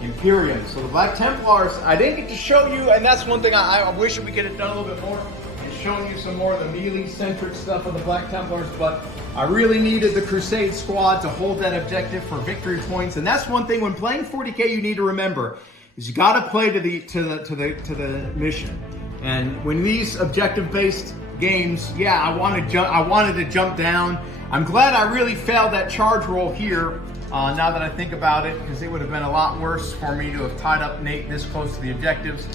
Imperium. So the Black Templars, I didn't get to show you, and that's one thing I wish we could have done a little bit more, and shown you some more of the melee-centric stuff of the Black Templars, but I really needed the Crusade squad to hold that objective for victory points, and that's one thing when playing 40K you need to remember, is you got to play to the mission. And when these objective-based games, yeah, I wanted to jump down. I'm glad I really failed that charge roll here, now that I think about it, because it would have been a lot worse for me to have tied up Nate this close to the objectives.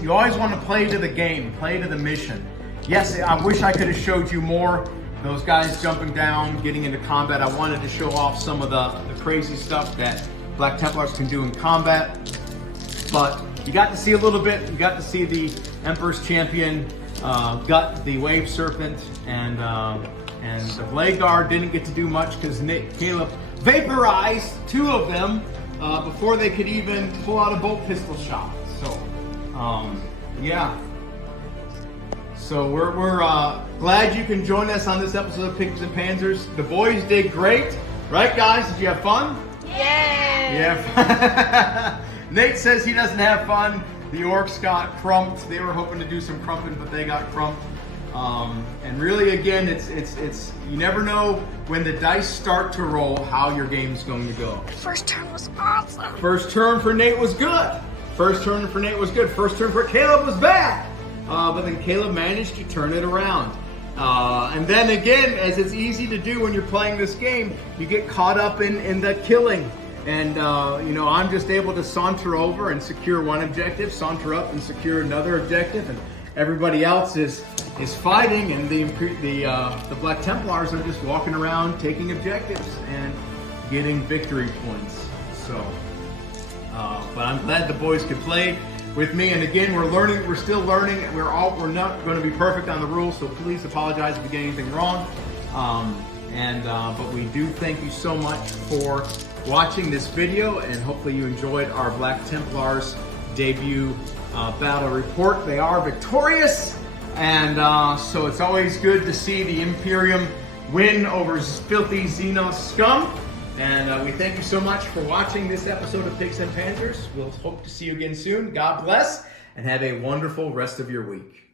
You always want to play to the game, play to the mission. Yes, I wish I could have showed you more. Those guys jumping down, getting into combat. I wanted to show off some of the crazy stuff that Black Templars can do in combat. But you got to see a little bit. You got to see the Emperor's Champion, gut the Wave Serpent, and the Blade Guard didn't get to do much because Caleb vaporized 2 of them before they could even pull out a bolt pistol shot. So, yeah. So we're glad you can join us on this episode of Pigs and Panzers. The boys did great, right, guys? Did you have fun? Yeah. Nate says he doesn't have fun. The Orks got crumped. They were hoping to do some crumping, but they got crumped. And really, again, it's you never know when the dice start to roll how your game's going to go. First turn was awesome. First turn for Nate was good. First turn for Caleb was bad. But then Caleb managed to turn it around. And then again, as it's easy to do when you're playing this game, you get caught up in the killing. And, I'm just able to saunter over and secure one objective, saunter up and secure another objective, and everybody else is fighting, and the Black Templars are just walking around taking objectives and getting victory points. So, but I'm glad the boys could play with me. And again, we're still learning. We're not going to be perfect on the rules, so please apologize if we get anything wrong. But we do thank you so much for watching this video, and hopefully you enjoyed our Black Templars debut battle report. They are victorious, and so it's always good to see the Imperium win over filthy Xenos scum. And we thank you so much for watching this episode of Pigs and Panzers. We'll hope to see you again soon. God bless, and have a wonderful rest of your week.